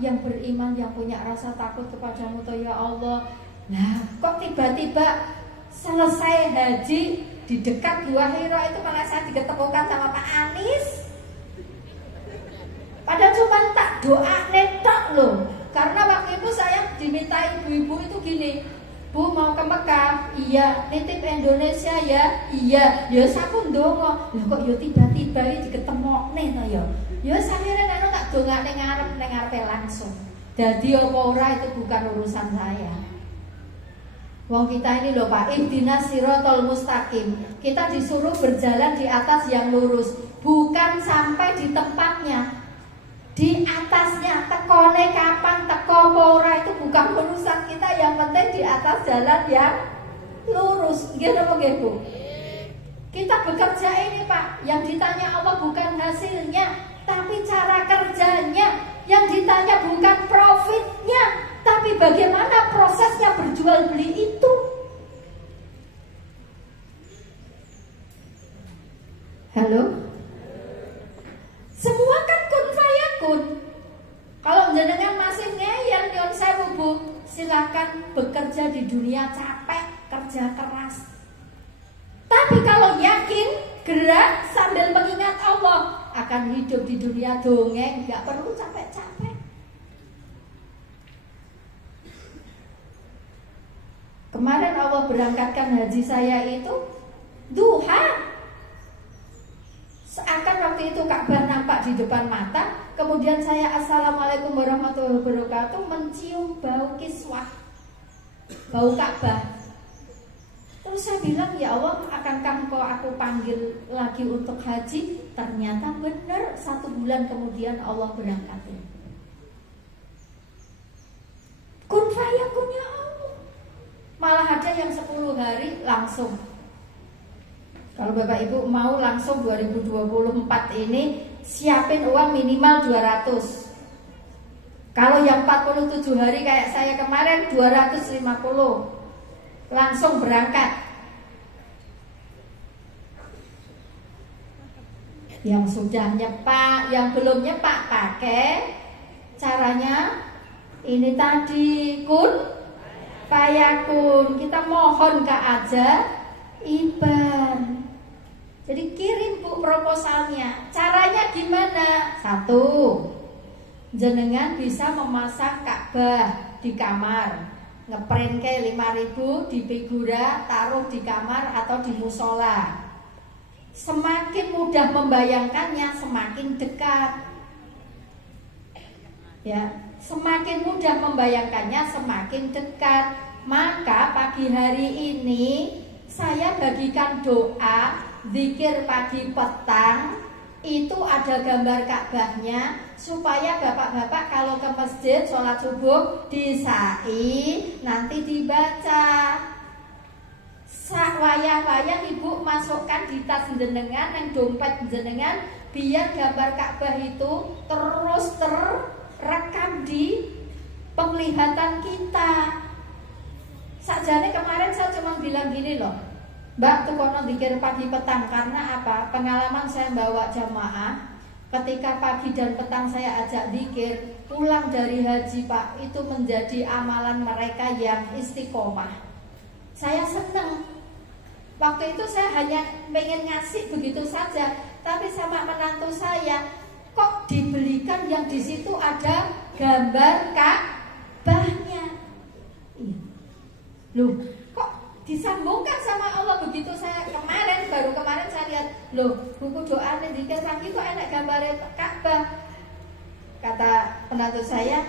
yang beriman, yang punya rasa takut kepadamu toh ya Allah. Nah, kok tiba-tiba selesai haji di dekat Gua Hira itu malah saya diketemukan sama Pak Anies. Padahal cuma tak doa netok loh. Karena waktu itu saya diminta ibu-ibu itu gini, Bu mau ke Mekah, iya. Nitip Indonesia ya, iya. Ya saku ndonga, lah kok yo tiba-tiba iki diketemokne to ya. Ya akhirnya nek tak dongane ngarep langsung. Jadi apa ora itu bukan urusan saya. Wong kita ini loh Pak, ihdinas siratal mustaqim. Kita disuruh berjalan di atas yang lurus, bukan sampai di tempatnya. Di atasnya, tekone kapan, teko apa ora itu bukan urusan kita. Yang penting di atas jalan yang lurus. Nggih napa nggih Bu? Kita bekerja ini Pak, yang ditanya Allah bukan hasilnya, tapi cara kerjanya. Yang ditanya bukan profitnya, tapi bagaimana prosesnya berjual beli itu. Halo? Semua kan kun fayakun. Kalau jenengan masih ngeyel nyon sewu Bu, silakan bekerja di dunia capek, kerja keras. Tapi kalau yakin, gerak sambil mengingat Allah, akan hidup di dunia dongeng, nggak perlu capek-capek. Kemarin Allah berangkatkan haji saya itu duha. Seakan waktu itu Ka'bah nampak di depan mata. Kemudian saya assalamualaikum warahmatullahi wabarakatuh, mencium bau kiswah, bau Ka'bah. Terus saya bilang, ya Allah, akankah engkau aku panggil lagi untuk haji? Ternyata benar, 1 bulan kemudian Allah berangkatin. Kun fayakun ya Allah. Malah ada yang 10 hari langsung. Kalau Bapak Ibu mau langsung 2024 ini siapin uang minimal 200. Kalau yang 47 hari kayak saya kemarin 250. Langsung berangkat. Yang sudah nyepak, yang belum nyepak pakai caranya ini tadi, kun fayakun. Kita mohon ke ajaiban. Jadi kirim Bu proposalnya. Caranya gimana? 1, jenengan bisa memasang Ka'bah di kamar, ngeprint ke 5.000 di figura, taruh di kamar atau di musola. Semakin mudah membayangkannya, semakin dekat. Ya, semakin mudah membayangkannya, semakin dekat. Maka pagi hari ini saya bagikan doa zikir pagi petang, itu ada gambar Ka'bahnya, supaya bapak-bapak kalau ke masjid sholat subuh disai, nanti dibaca. Wayah-wayah ibu masukkan di tas jenengan, yang dompet jenengan, biar gambar Ka'bah itu terus terrekam di penglihatan kita. Sakjane kemarin saya cuma bilang gini loh, Mbak, tuh kono zikir pagi petang. Karena apa? Pengalaman saya bawa jamaah, ketika pagi dan petang saya ajak zikir, pulang dari haji Pak, itu menjadi amalan mereka yang istiqomah. Saya seneng. Waktu itu saya hanya pengen ngasih begitu saja, tapi sama menantu saya, kok dibelikan yang di situ ada gambar Ka'bahnya. Loh, kok disambungkan sama Allah begitu? Saya baru kemarin saya lihat, loh, buku doa nih zikir pagi kok enak gambarnya Ka'bah. Kata penantu saya,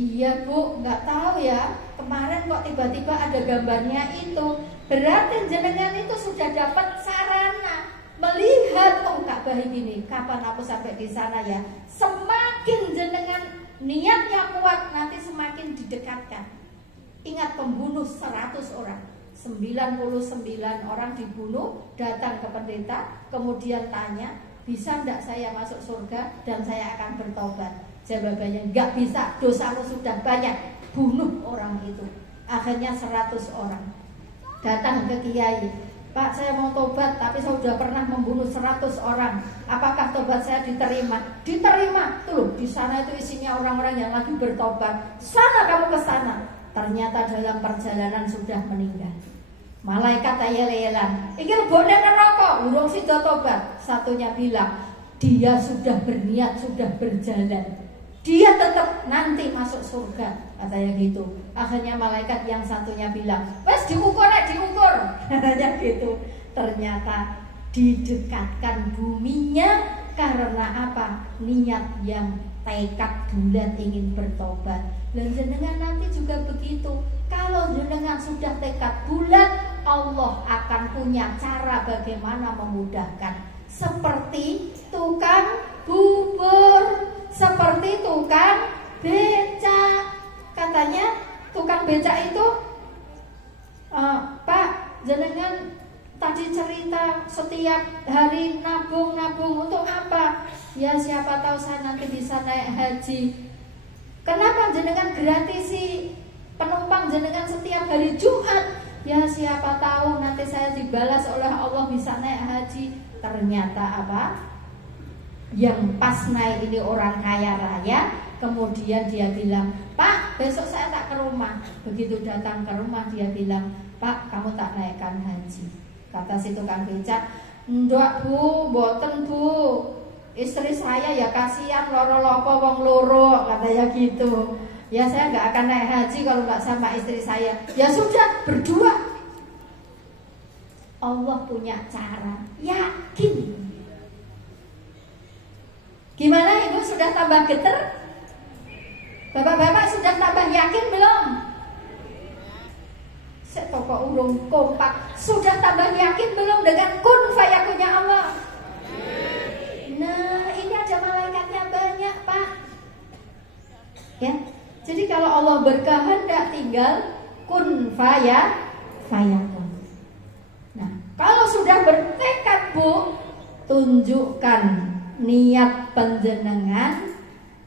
iya Bu, nggak tahu ya, kemarin kok tiba-tiba ada gambarnya itu. Berarti jenengan itu sudah dapat sarana melihat, oh Ka'bah ini, kapan aku sampai di sana ya. Semakin jenengan niatnya kuat, nanti semakin didekatkan. Ingat, pembunuh 100 orang, 99 orang dibunuh, datang ke pendeta, kemudian tanya, bisa enggak saya masuk surga dan saya akan bertobat? Jawabannya, enggak bisa, dosamu sudah banyak, bunuh orang itu. Akhirnya 100 orang datang ke kiai, Pak, saya mau tobat tapi saya sudah pernah membunuh 100 orang. Apakah tobat saya diterima? Diterima. Tuh, di sana itu isinya orang-orang yang lagi bertobat. Sana kamu ke sana. Ternyata dalam perjalanan sudah meninggal. Malaikat ayel-ayelan, iki lebone neraka, urung sida tobat. Satunya bilang, dia sudah berniat, sudah berjalan, dia tetap nanti masuk surga, katanya gitu. Akhirnya malaikat yang satunya bilang, wes diukur ya, diukur, katanya gitu. Ternyata didekatkan buminya karena apa? Niat yang tekad bulat ingin bertobat. Dan jenengan nanti juga begitu. Kalau jenengan sudah tekad bulat, Allah akan punya cara bagaimana memudahkan. Seperti tukang bubur, seperti tukang beca. Katanya tukang beca itu, Pak, jenengan tadi cerita setiap hari nabung untuk apa? Ya siapa tahu saya nanti bisa naik haji. Kenapa jenengan gratisi penumpang jenengan setiap hari Jumat? Ya siapa tahu nanti saya dibalas oleh Allah bisa naik haji. Ternyata apa? Yang pas naik ini orang kaya raya. Kemudian dia bilang, Pak, besok saya tak ke rumah. Begitu datang ke rumah dia bilang, Pak, kamu tak naikkan haji. Kata si tukang becak, enggak Bu, boten Bu, istri saya ya kasihan loro-lopo wong loro, katanya gitu. Ya saya nggak akan naik haji kalau nggak sama istri saya. Ya sudah, berdua. Allah punya cara. Yakin. Gimana ibu, sudah tambah geter? Bapak-bapak sudah tambah yakin belum? Saya pokok urung kompak. Sudah tambah yakin belum dengan kun fayakunnya Allah? Nah, ini ada malaikatnya banyak, Pak. Ya. Jadi kalau Allah berkehendak tinggal kun fayakun. Nah, kalau sudah bertekad, Bu, tunjukkan niat panjenengan,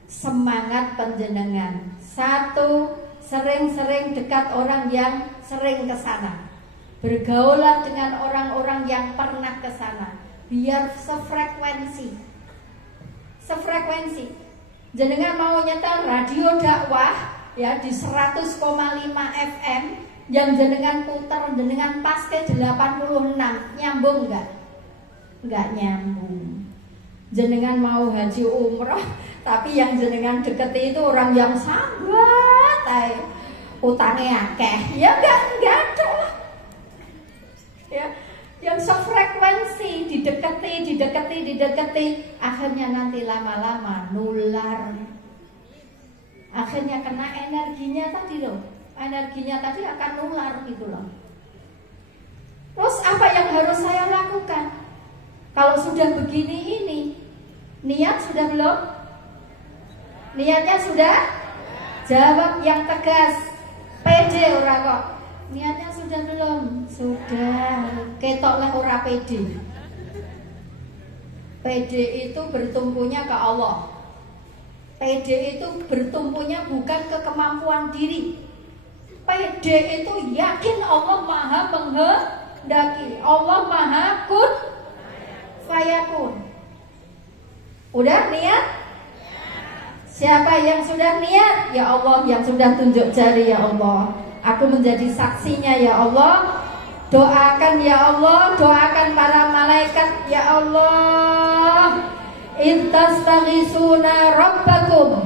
semangat panjenengan. Satu, sering-sering dekat orang yang sering ke sana. Bergaulah dengan orang-orang yang pernah ke sana. Biar sefrekuensi. Jenengan mau nyetel radio dakwah ya di 100,5 FM yang jenengan putar, jenengan pas ke 86, nyambung enggak? Enggak nyambung. Jenengan mau haji umroh tapi yang jenengan deketi itu orang yang sahabat, utangnya akeh. Ya enggak ada. Ya, yang sefrekuensi, dideketi, akhirnya nanti lama-lama nular. Akhirnya kena energinya tadi loh. Energinya tadi akan nular gitu loh. Terus apa yang harus saya lakukan? Kalau sudah begini ini, niat sudah belum? Niatnya sudah? Jawab yang tegas. Pede ora kok. Niatnya sudah belum? Sudah. Ketoklah ora pede. Pede itu bertumpunya ke Allah. Pede itu bertumpunya bukan ke kemampuan diri. Pede itu yakin Allah Maha menghendaki. Allah Maha kun fayakun. Udah niat? Siapa yang sudah niat? Ya Allah yang sudah tunjuk jari, ya Allah. Aku menjadi saksinya, ya Allah. Doakan ya Allah, doakan para malaikat, ya Allah. Intastaghisuna rabbakum.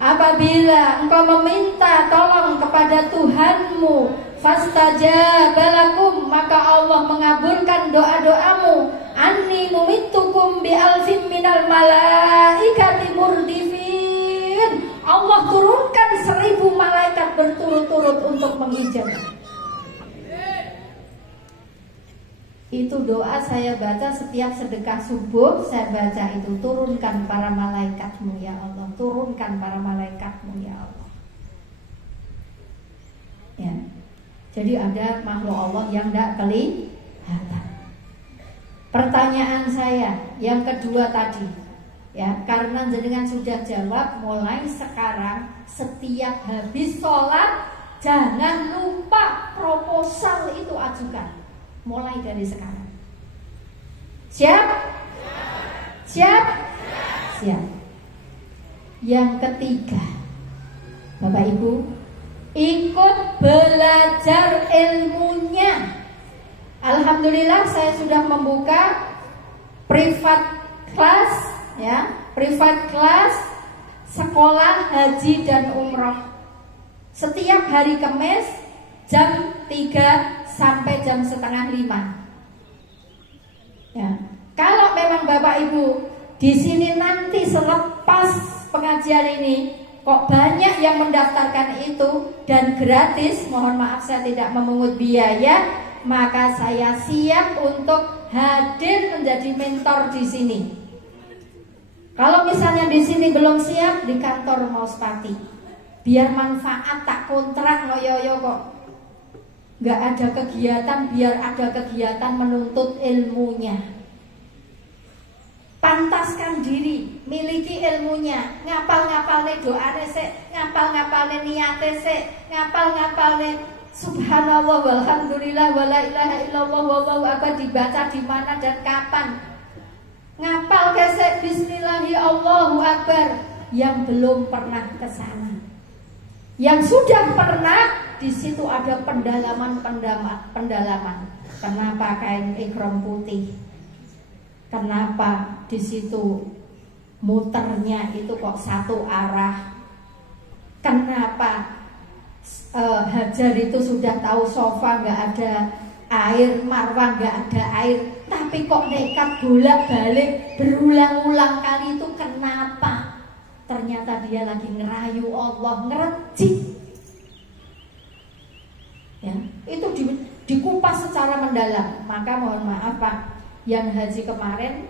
Apabila engkau meminta tolong kepada Tuhanmu, fastajabalakum, maka Allah mengabulkan doa-doamu. Anni mumittukum bi alfin minal malaikati murdifin. Allah turunkan 1000 malaikat berturut-turut untuk mengijabah. Itu doa saya baca setiap sedekah subuh. Saya baca itu, turunkan para malaikatmu ya Allah, turunkan para malaikatmu ya Allah. Ya. Jadi ada makhluk Allah yang tidak kelihatan. Pertanyaan saya yang kedua tadi, ya, karena jenengan sudah jawab, mulai sekarang setiap habis sholat jangan lupa proposal itu ajukan. Mulai dari sekarang. Siap? Siap? Siap. Yang ketiga, Bapak Ibu, ikut belajar ilmunya. Alhamdulillah saya sudah membuka privat class, ya, privat class sekolah haji dan umroh. Setiap hari Kamis jam 3 sampai jam 4:30. Ya. Kalau memang Bapak Ibu di sini nanti selepas pengajian ini kok banyak yang mendaftarkan itu dan gratis, mohon maaf saya tidak memungut biaya, maka saya siap untuk hadir menjadi mentor di sini. Kalau misalnya di sini belum siap, di kantor Mauspati. Biar manfaat, tak kontrak ngoyo-yo kok. Gak ada kegiatan, biar ada kegiatan menuntut ilmunya. Pantaskan diri, miliki ilmunya. Ngapal-ngapalne doane sik, ngapal-ngapalne niate sik, ngapal-ngapalne subhanallah walhamdulillah wala ilaha illallah wallahu akbar dibaca di mana dan kapan. Ngapal kesek bismillahi Allahu akbar. Yang belum pernah ke sana. Yang sudah pernah, di situ ada pendalaman. Kenapa kain ikram putih? Kenapa di situ muternya itu kok satu arah? Kenapa Hajar itu sudah tahu sofa nggak ada air, Marwah nggak ada air, tapi kok nekat bolak-balik berulang-ulang kali itu kenapa? Ternyata dia lagi ngerayu Allah, ngerejik. Ya, itu dikupas secara mendalam. Maka mohon maaf Pak, yang haji kemarin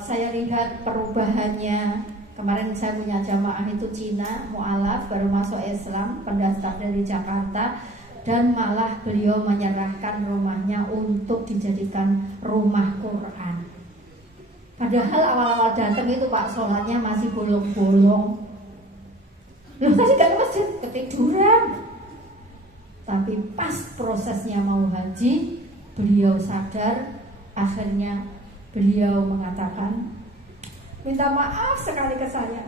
saya lihat perubahannya. Kemarin saya punya jamaah itu Cina, mu'alaf, baru masuk Islam, pendaftar dari Jakarta. Dan malah beliau menyerahkan rumahnya untuk dijadikan rumah Quran. Padahal awal-awal datang itu Pak, sholatnya masih bolong-bolong. Loh tadi gak ke masjid, ketiduran. Tapi pas prosesnya mau haji, beliau sadar. Akhirnya beliau mengatakan, minta maaf sekali ke saya.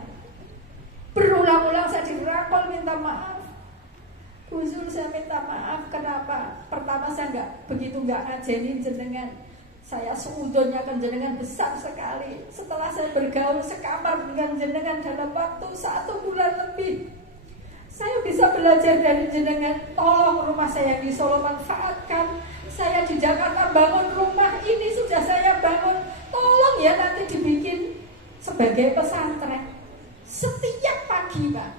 Berulang-ulang saya dirangkul minta maaf. Huzur, saya minta maaf. Kenapa? Pertama saya begitu nggak ngajarin jenengan. Saya seudonnya kan jenengan besar sekali. Setelah saya bergaul sekamar dengan jenengan dalam waktu 1 bulan lebih, saya bisa belajar dari jenengan. Tolong rumah saya di Solo manfaatkan. Saya di Jakarta bangun rumah ini sudah saya bangun. Tolong ya nanti dibikin sebagai pesantren. Setiap pagi Pak,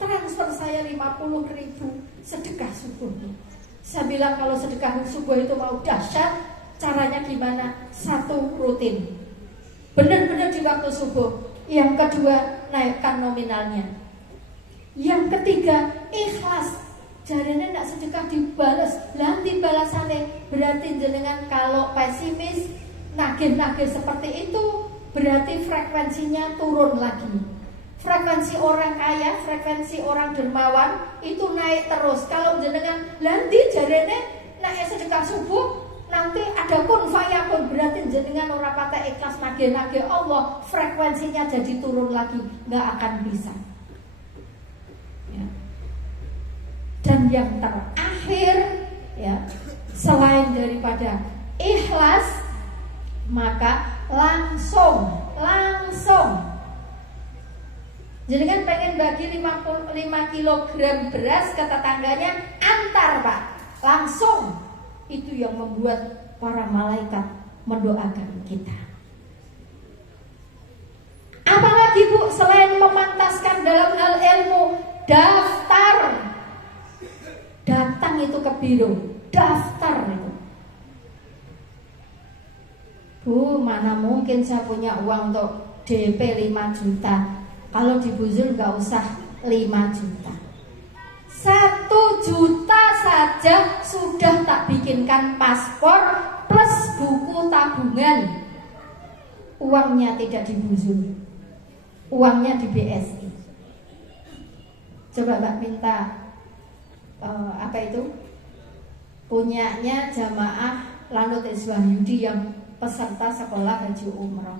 transfer saya 50.000 sedekah subuh. Saya bilang kalau sedekah subuh itu mau dahsyat, caranya gimana? 1, rutin, benar-benar di waktu subuh. Yang kedua, naikkan nominalnya. Yang ketiga, ikhlas. Jadinya tidak sedekah dibalas, nanti balasannya. Berarti jenengan kalau pesimis, nagih-nagih seperti itu, berarti frekuensinya turun lagi. Frekuensi orang kaya, frekuensi orang dermawan itu naik terus. Kalau jenengan nanti jarene naik sedekah subuh, nanti ada kun fayakun, berarti jenengan ora patah ikhlas nagih-nagih Allah, frekuensinya jadi turun lagi, nggak akan bisa. Ya. Dan yang terakhir, ya, selain daripada ikhlas, maka langsung jenengan pengen bagi 5 kilogram beras ke tetangganya, antar Pak. Langsung. Itu yang membuat para malaikat mendoakan kita. Apalagi Bu, selain memantaskan dalam hal ilmu, daftar. Datang itu ke biro, daftar itu. Bu, mana mungkin saya punya uang untuk DP 5 juta. Kalau di Buzul nggak usah 5 juta, 1 juta saja sudah tak bikinkan paspor plus buku tabungan. Uangnya tidak di Buzul, uangnya di BSI. Coba Mbak minta apa itu punyanya jamaah Lanut Iswahyudi yang peserta sekolah haji umroh.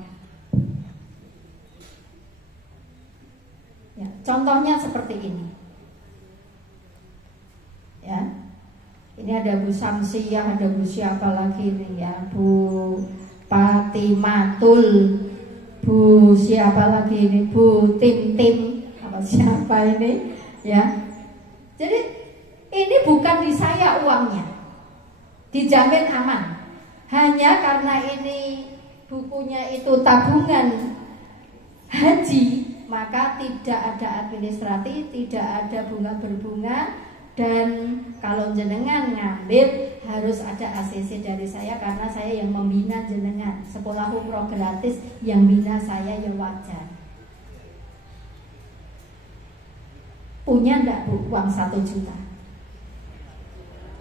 Ya, contohnya seperti ini. Ya. Ini ada Bu Samsiyah, ada Bu siapa lagi ini ya, Bu Patimatul, Bu siapa lagi ini, Bu Tim, apa siapa ini, ya. Jadi ini bukan di saya uangnya, dijamin aman. Hanya karena ini bukunya itu tabungan haji, maka tidak ada administratif, tidak ada bunga berbunga. Dan kalau jenengan ngambil harus ada ACC dari saya, karena saya yang membina jenengan. Sekolah umroh gratis, yang bina saya ya wajar. Punya enggak Bu uang 1 juta?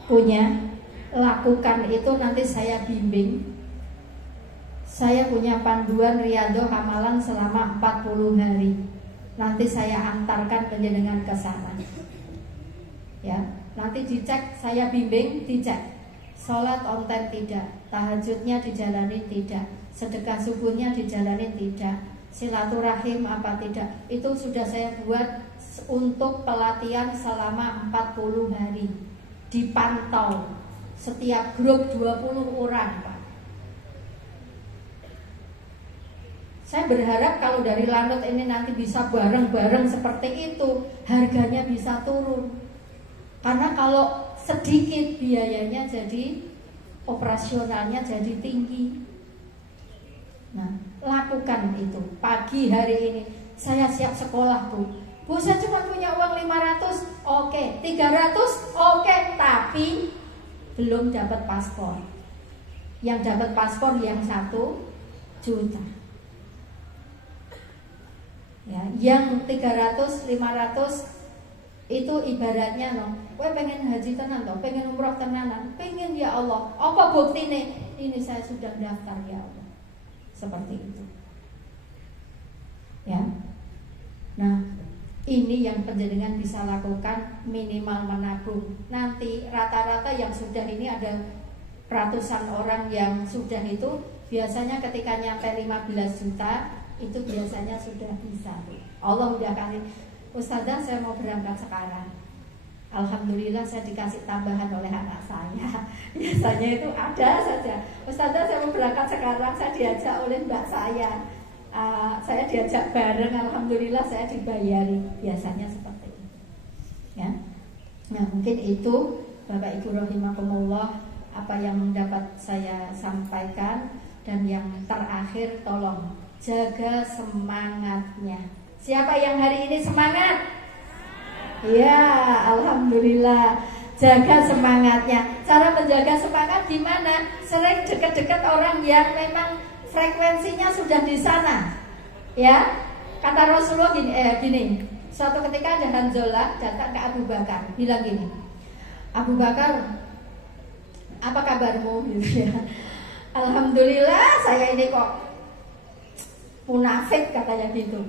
Punya? Lakukan itu, nanti saya bimbing. Saya punya panduan Riyadhah Hamalan selama 40 hari. Nanti saya antarkan penjenengan ke sana. Ya, nanti dicek, saya bimbing, dicek. Sholat on time tidak, tahajudnya dijalani tidak, sedekah subuhnya dijalani tidak, silaturahim apa tidak. Itu sudah saya buat untuk pelatihan selama 40 hari. Dipantau setiap grup 20 orang, Pak. Saya berharap kalau dari Lanut ini nanti bisa bareng-bareng seperti itu, harganya bisa turun. Karena kalau sedikit biayanya jadi operasionalnya jadi tinggi. Nah, lakukan itu. Pagi hari ini saya siap sekolah, Bu. Bu, saya cuma punya uang 500, oke. 300, oke. Tapi belum dapat paspor. Yang dapat paspor yang 1 juta. Ya, yang 300, 500 itu ibaratnya no, kowe pengen haji tenan toh, pengen umroh tenanan, pengen ya Allah. Apa buktine? Ini saya sudah daftar ya Allah. Seperti itu. Ya. Nah, ini yang panjenengan bisa lakukan, minimal menabung. Nanti rata-rata yang sudah ini ada ratusan orang yang sudah itu biasanya ketika nyampe 15 juta itu biasanya sudah bisa. Allah udah kasih, Ustazah saya mau berangkat sekarang. Alhamdulillah saya dikasih tambahan oleh anak saya. Biasanya itu ada saja, Ustazah saya mau berangkat sekarang, saya diajak oleh mbak saya. Saya diajak bareng, alhamdulillah saya dibayari. Biasanya seperti itu. Ya. Nah, mungkin itu Bapak Ibu rahimakumullah apa yang dapat saya sampaikan. Dan yang terakhir, tolong jaga semangatnya. Siapa yang hari ini semangat? Ya, alhamdulillah. Jaga semangatnya. Cara menjaga semangat gimana? Sering dekat-dekat orang yang memang frekuensinya sudah di sana. Ya, kata Rasulullah gini. Suatu ketika ada Hanzalah datang ke Abu Bakar, bilang gini, Abu Bakar, apa kabarmu? Gitu ya. Alhamdulillah, saya ini kok munafik, katanya gitu.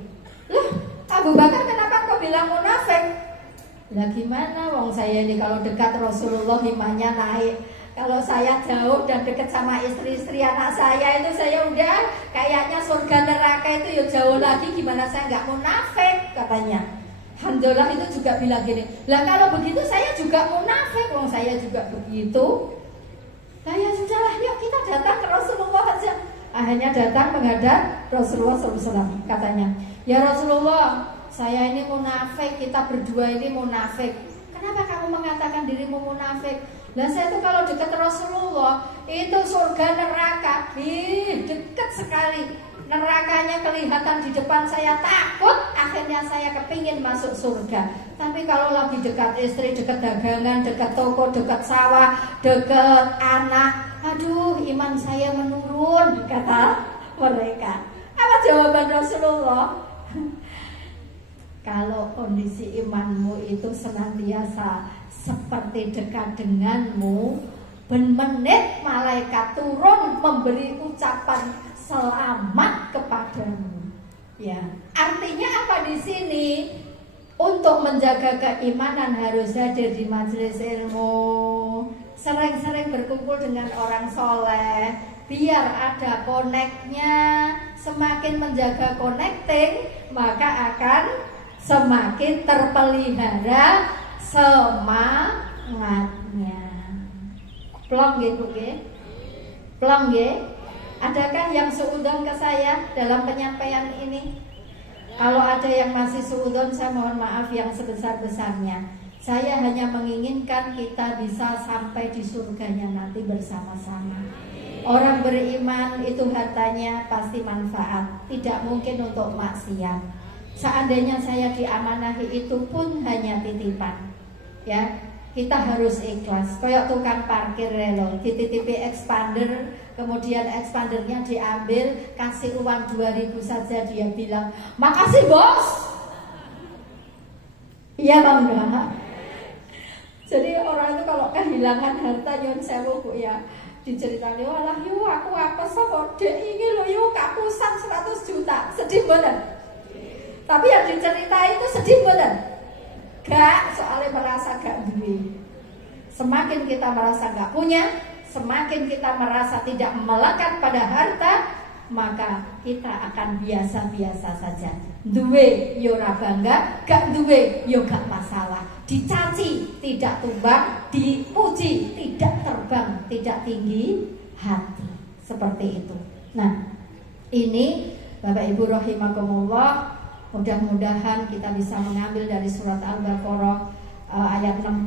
Loh, Abu Bakar kenapa kau bilang munafik? Lah gimana, wong saya ini kalau dekat Rasulullah imannya naik. Kalau saya jauh dan dekat sama istri-istri anak saya itu saya udah kayaknya surga neraka itu ya jauh lagi. Gimana saya nggak munafik, katanya. Hanzalah itu juga bilang gini, lah kalau begitu saya juga munafik, wong saya juga begitu. Nah ya sudahlah, yuk kita datang ke Rasulullah aja. Akhirnya datang menghadap Rasulullah SAW. Katanya, ya Rasulullah, saya ini munafik, kita berdua ini munafik. Kenapa kamu mengatakan dirimu munafik? Nah saya itu kalau dekat Rasulullah, itu surga neraka, dekat sekali. Nerakanya kelihatan di depan saya, takut. Akhirnya saya kepingin masuk surga. Tapi kalau lagi dekat istri, dekat dagangan, dekat toko, dekat sawah, dekat anak, aduh iman saya menurun, kata mereka. Apa jawaban Rasulullah? Kalau kondisi imanmu itu senantiasa seperti dekat denganmu, ben-menit malaikat turun memberi ucapan selamat kepadamu. Ya, artinya apa di sini? Untuk menjaga keimanan harus hadir di majelis ilmu, sering-sering berkumpul dengan orang soleh, biar ada koneknya. Semakin menjaga connecting, maka akan semakin terpelihara semangatnya. Plong gitu, plong gitu. Adakah yang seudon ke saya dalam penyampaian ini? Kalau ada yang masih seudon, saya mohon maaf yang sebesar-besarnya. Saya hanya menginginkan kita bisa sampai di surganya nanti bersama-sama. Orang beriman itu hartanya pasti manfaat, tidak mungkin untuk maksiat. Seandainya saya diamanahi itu pun hanya titipan. Ya, kita harus ikhlas. Kayak tukang parkir relo, dititipi expander, kemudian expandernya diambil, kasih uang 2.000 saja, dia bilang, makasih bos. Iya bang, enggak? Jadi orang itu kalau kehilangan harta nyon sewu bu ya, diceritani, walah yuk aku apa sama dek ini loh yuk kapusan 100 juta, sedih banget. Tapi yang diceritain itu sedih banget. Gak, soalnya merasa gak duit. Semakin kita merasa gak punya, semakin kita merasa tidak melekat pada harta, maka kita akan biasa-biasa saja. Duwe yo ora bangga, gak duwe yo gak masalah. Dicaci tidak tumbang, dipuji tidak terbang, tidak tinggi hati. Seperti itu. Nah, ini Bapak Ibu rahimakumullah, mudah-mudahan kita bisa mengambil dari surat Al-Baqarah ayat 60.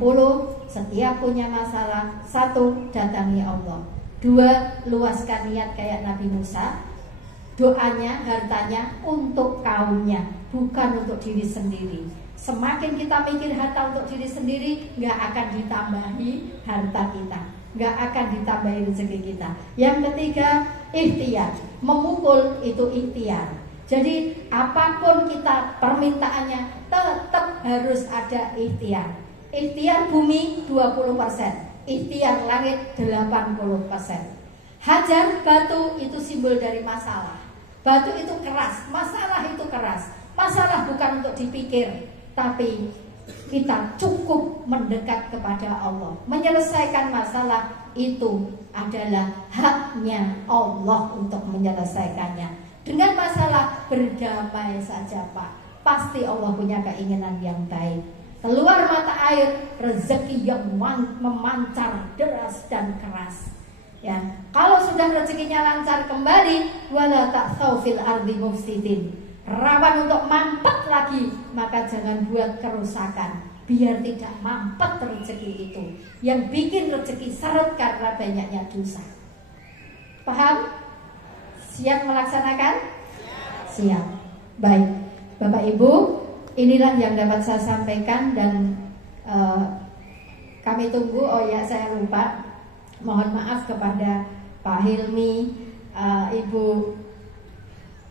Setiap punya masalah, 1, datangi Allah. 2, luaskan niat kayak Nabi Musa. Doanya, hartanya untuk kaumnya, bukan untuk diri sendiri. Semakin kita mikir harta untuk diri sendiri, gak akan ditambahi harta kita, gak akan ditambahi rezeki kita. Yang ketiga, ikhtiar. Memukul itu ikhtiar. Jadi apapun kita permintaannya, tetap harus ada ikhtiar. Ikhtiar bumi 20%, ikhtiar langit 80%. Hajar batu itu simbol dari masalah. Batu itu keras, masalah itu keras. Masalah bukan untuk dipikir, tapi kita cukup mendekat kepada Allah. Menyelesaikan masalah itu adalah haknya Allah untuk menyelesaikannya. Dengan masalah berdamai saja Pak. Pasti Allah punya keinginan yang baik. Keluar mata air, rezeki yang memancar deras dan keras. Ya, kalau sudah rezekinya lancar kembali, wala ta'tsaw fil ardi mufsidin, rawan untuk mampet lagi, maka jangan buat kerusakan, biar tidak mampet rezeki itu. Yang bikin rezeki seret karena banyaknya dosa. Paham? Siap melaksanakan? Siap. Baik, Bapak Ibu, inilah yang dapat saya sampaikan dan kami tunggu. Oh ya, saya lupa. Mohon maaf kepada Pak Hilmi, Ibu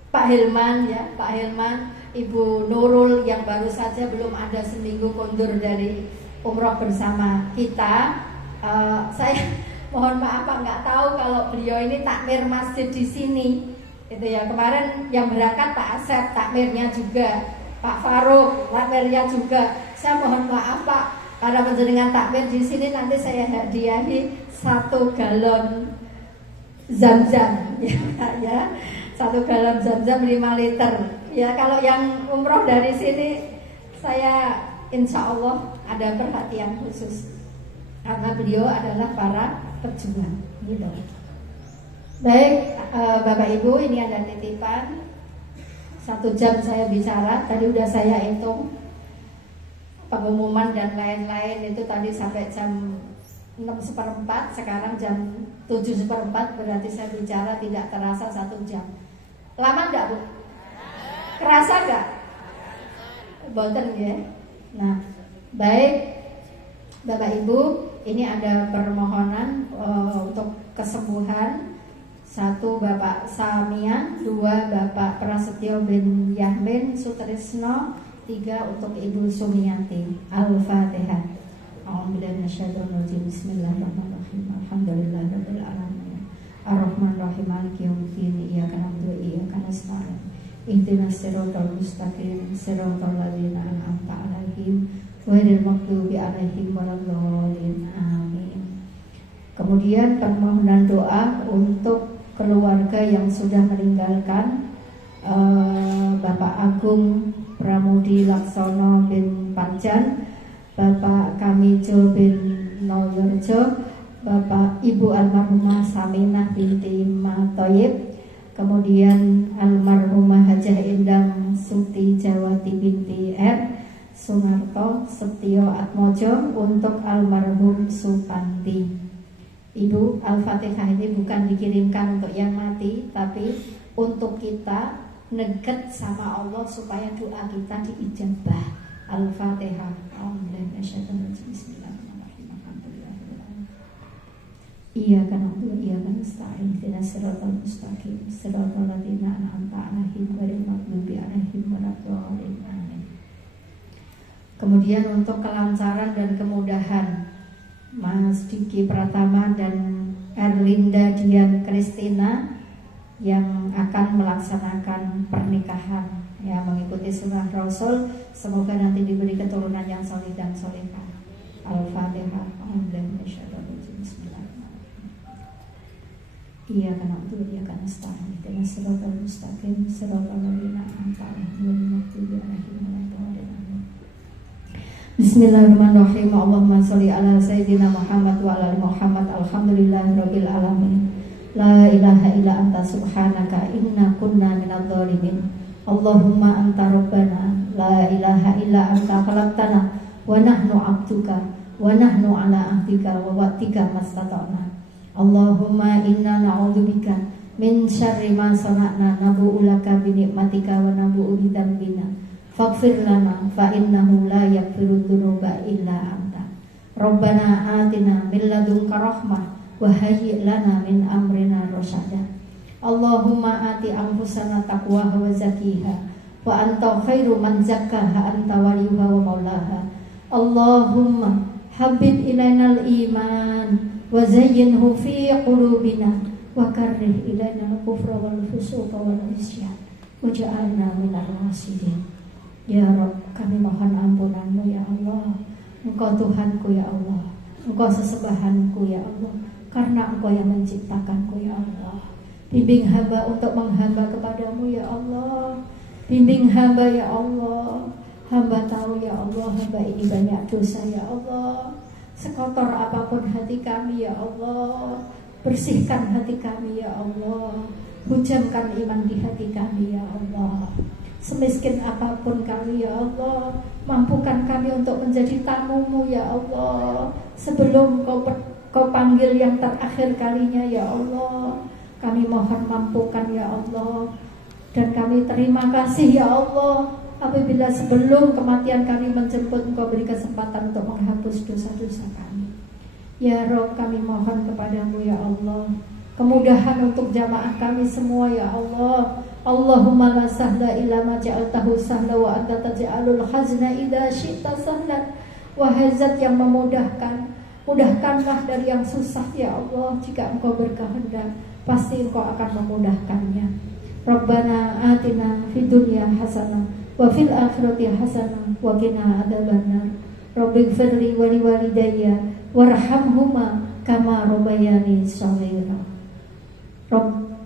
Pak Hilman ya, Pak Hilman, Ibu Nurul yang baru saja belum ada seminggu mundur dari umroh bersama kita. Saya mohon maaf Pak, nggak tahu kalau beliau ini takmir masjid di sini. Itu ya, kemarin yang berangkat Pak Asep, takmirnya juga, Pak Faruk, takmirnya juga. Saya mohon maaf Pak, para penjenengan takmir di sini nanti saya hadiahi 1 galon Zam-Zam ya, 1 galon Zam-Zam 5 liter. Ya, kalau yang umroh dari sini saya insya Allah ada perhatian khusus karena beliau adalah para pejuang gitu. Baik, Bapak Ibu, ini ada titipan. 1 jam saya bicara, tadi udah saya hitung pengumuman dan lain-lain itu tadi sampai jam 6:04, sekarang jam 7:04, berarti saya bicara tidak terasa 1 jam. Lama enggak Bu? Kerasa enggak? Boten ya. Nah, baik Bapak Ibu, ini ada permohonan untuk kesembuhan. 1 Bapak Samian, 2 Bapak Prasetyo bin Yahmin Sutrisno, 3 untuk Ibu Sumiati. Al-Fatihah. Bismillahirrahmanirrahim. Alhamdulillahirabbil alamin. Ar-Rahmanir-Rahim. Maliki yaumiddin. Iyyaka na'budu wa iyyaka nasta'in. Ihdinas siratal mustaqim. Siratal ladzina an'amta 'alaihim ghairil maghdubi 'alaihim waladdallin. Amin. Kemudian permohonan doa untuk keluarga yang sudah meninggalkan Bapak Agung Pramudi Laksono bin Parjan, Bapak Kamijo bin Noyorjo, Bapak Ibu almarhumah Saminah binti Matoyib, kemudian almarhumah Hajah Endang Suti Jawati binti R, Sunarto Setio Atmojo, untuk almarhum Supanti. Ibu, Al-Fatihah ini bukan dikirimkan untuk yang mati, tapi untuk kita neget sama Allah supaya doa kita diijabah. Al-Fatihah. Bismillahirrahmanirrahim. Iyyaka na'budu wa iyyaka nasta'in. Ihdinas siratal mustaqim. Siratal ladzina an'amta 'alaihim ghairil maghdubi 'alaihim waladdallin. Amin. Kemudian untuk kelancaran dan kemudahan Mas Diki Pratama dan Erlinda Dian Kristina yang akan melaksanakan pernikahan, ya, mengikuti sunnah Rasul. Semoga nanti diberi keturunan yang soleh dan solehah. Al-Fatihah. Bismillahirrahmanirrahim. Iyyaka na'budu wa iyyaka nasta'in. Ihdinas siratal mustaqim. Siratal ladzina an'amta 'alaihim ghairil maghdubi 'alaihim waladdallin. Bismillahirrahmanirrahim. Allahumma sholli ala sayyidina Muhammad wa ala ali Muhammad. Alhamdulillahirabbil alamin. La ilaha illa anta subhanaka inna kunna minadh dhalimin. Allahumma anta rabbana la ilaha illa anta khalaqtana wa nahnu 'abduka wa nahnu 'ala ahdika wa wa'dika mastata'na. Allahumma inna na'udzubika min syarri ma sana'na nabu'u laka bi ni'matika wa nabu'u bi dzambina faghfir lana fa innahu la yaghfiru dzunuba illa anta. Rabbana atina min ladunka rahmah wa hayyi' lana min amrina rasyada. Allahumma ati anfusana taqwaha wa zakkiha wa anta khairu man zakkaha anta waliyuha wa maulaha. Allahumma habib ilainal iman wa zayyinhu fi qulubina wa karrih ilainal kufra wal fusuqa wal isyan waj'alna minal rasyidin. Ya Rabb, kami mohon ampunanmu ya Allah. Engkau Tuhanku ya Allah, Engkau sesembahanku ya Allah, karena Engkau yang menciptakanku ya Allah. Bimbing hamba untuk menghamba kepadamu ya Allah. Bimbing hamba ya Allah. Hamba tahu ya Allah, hamba ini banyak dosa ya Allah. Sekotor apapun hati kami ya Allah, bersihkan hati kami ya Allah. Hujamkan iman di hati kami ya Allah. Semiskin apapun kami ya Allah, mampukan kami untuk menjadi tamumu ya Allah. Sebelum kau panggil yang terakhir kalinya ya Allah, kami mohon mampukan ya Allah. Dan kami terima kasih ya Allah apabila sebelum kematian kami menjemput, Engkau beri kesempatan untuk menghapus dosa-dosa kami. Ya Rabb, kami mohon kepadamu ya Allah, kemudahan untuk jamaah kami semua ya Allah. Allahumma la sahla illa ma ja'altahu sahla wa anta taj'alul hazna idza syi'ta sahlan. Wahai Zat yang memudahkan, mudahkanlah dari yang susah ya Allah. Jika Engkau berkehendak, pasti Engkau akan memudahkannya. Rabbana atina fid dunya hasanah wa fil akhirati hasanah wa qina adzabannar. Rabbighfirli wa liwalidayya warhamhuma kama rabbayani shaghira.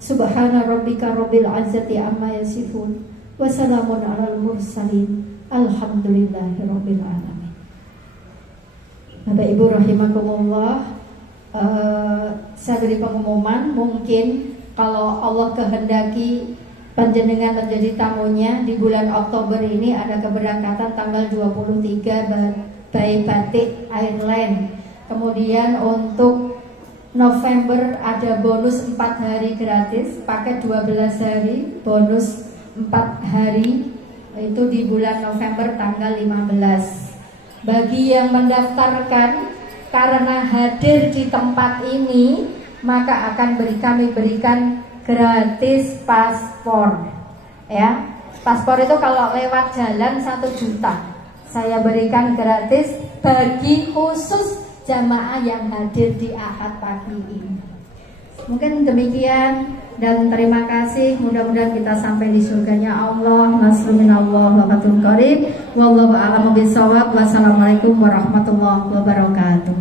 Subhana rabbika rabbil izzati amma yasifun wa salamun alal mursalin alhamdulillahi rabbil alamin. Bapak Ibu rahimakumullah, saya beri pengumuman, mungkin kalau Allah kehendaki panjenengan menjadi tamunya di bulan Oktober ini ada keberangkatan tanggal 23 by Batik Airline. Kemudian untuk November ada bonus 4 hari gratis, paket 12 hari, bonus 4 hari, itu di bulan November tanggal 15. Bagi yang mendaftarkan karena hadir di tempat ini, maka akan kami berikan gratis paspor. Ya, paspor itu kalau lewat jalan 1 juta, saya berikan gratis bagi khusus jamaah yang hadir di Ahad pagi ini. Mungkin demikian dan terima kasih. Mudah-mudahan kita sampai di surganya Allah. Nasruminallah wa fathun qarib. Wallahu a'lamu bishawab. Wassalamualaikum warahmatullahi wabarakatuh.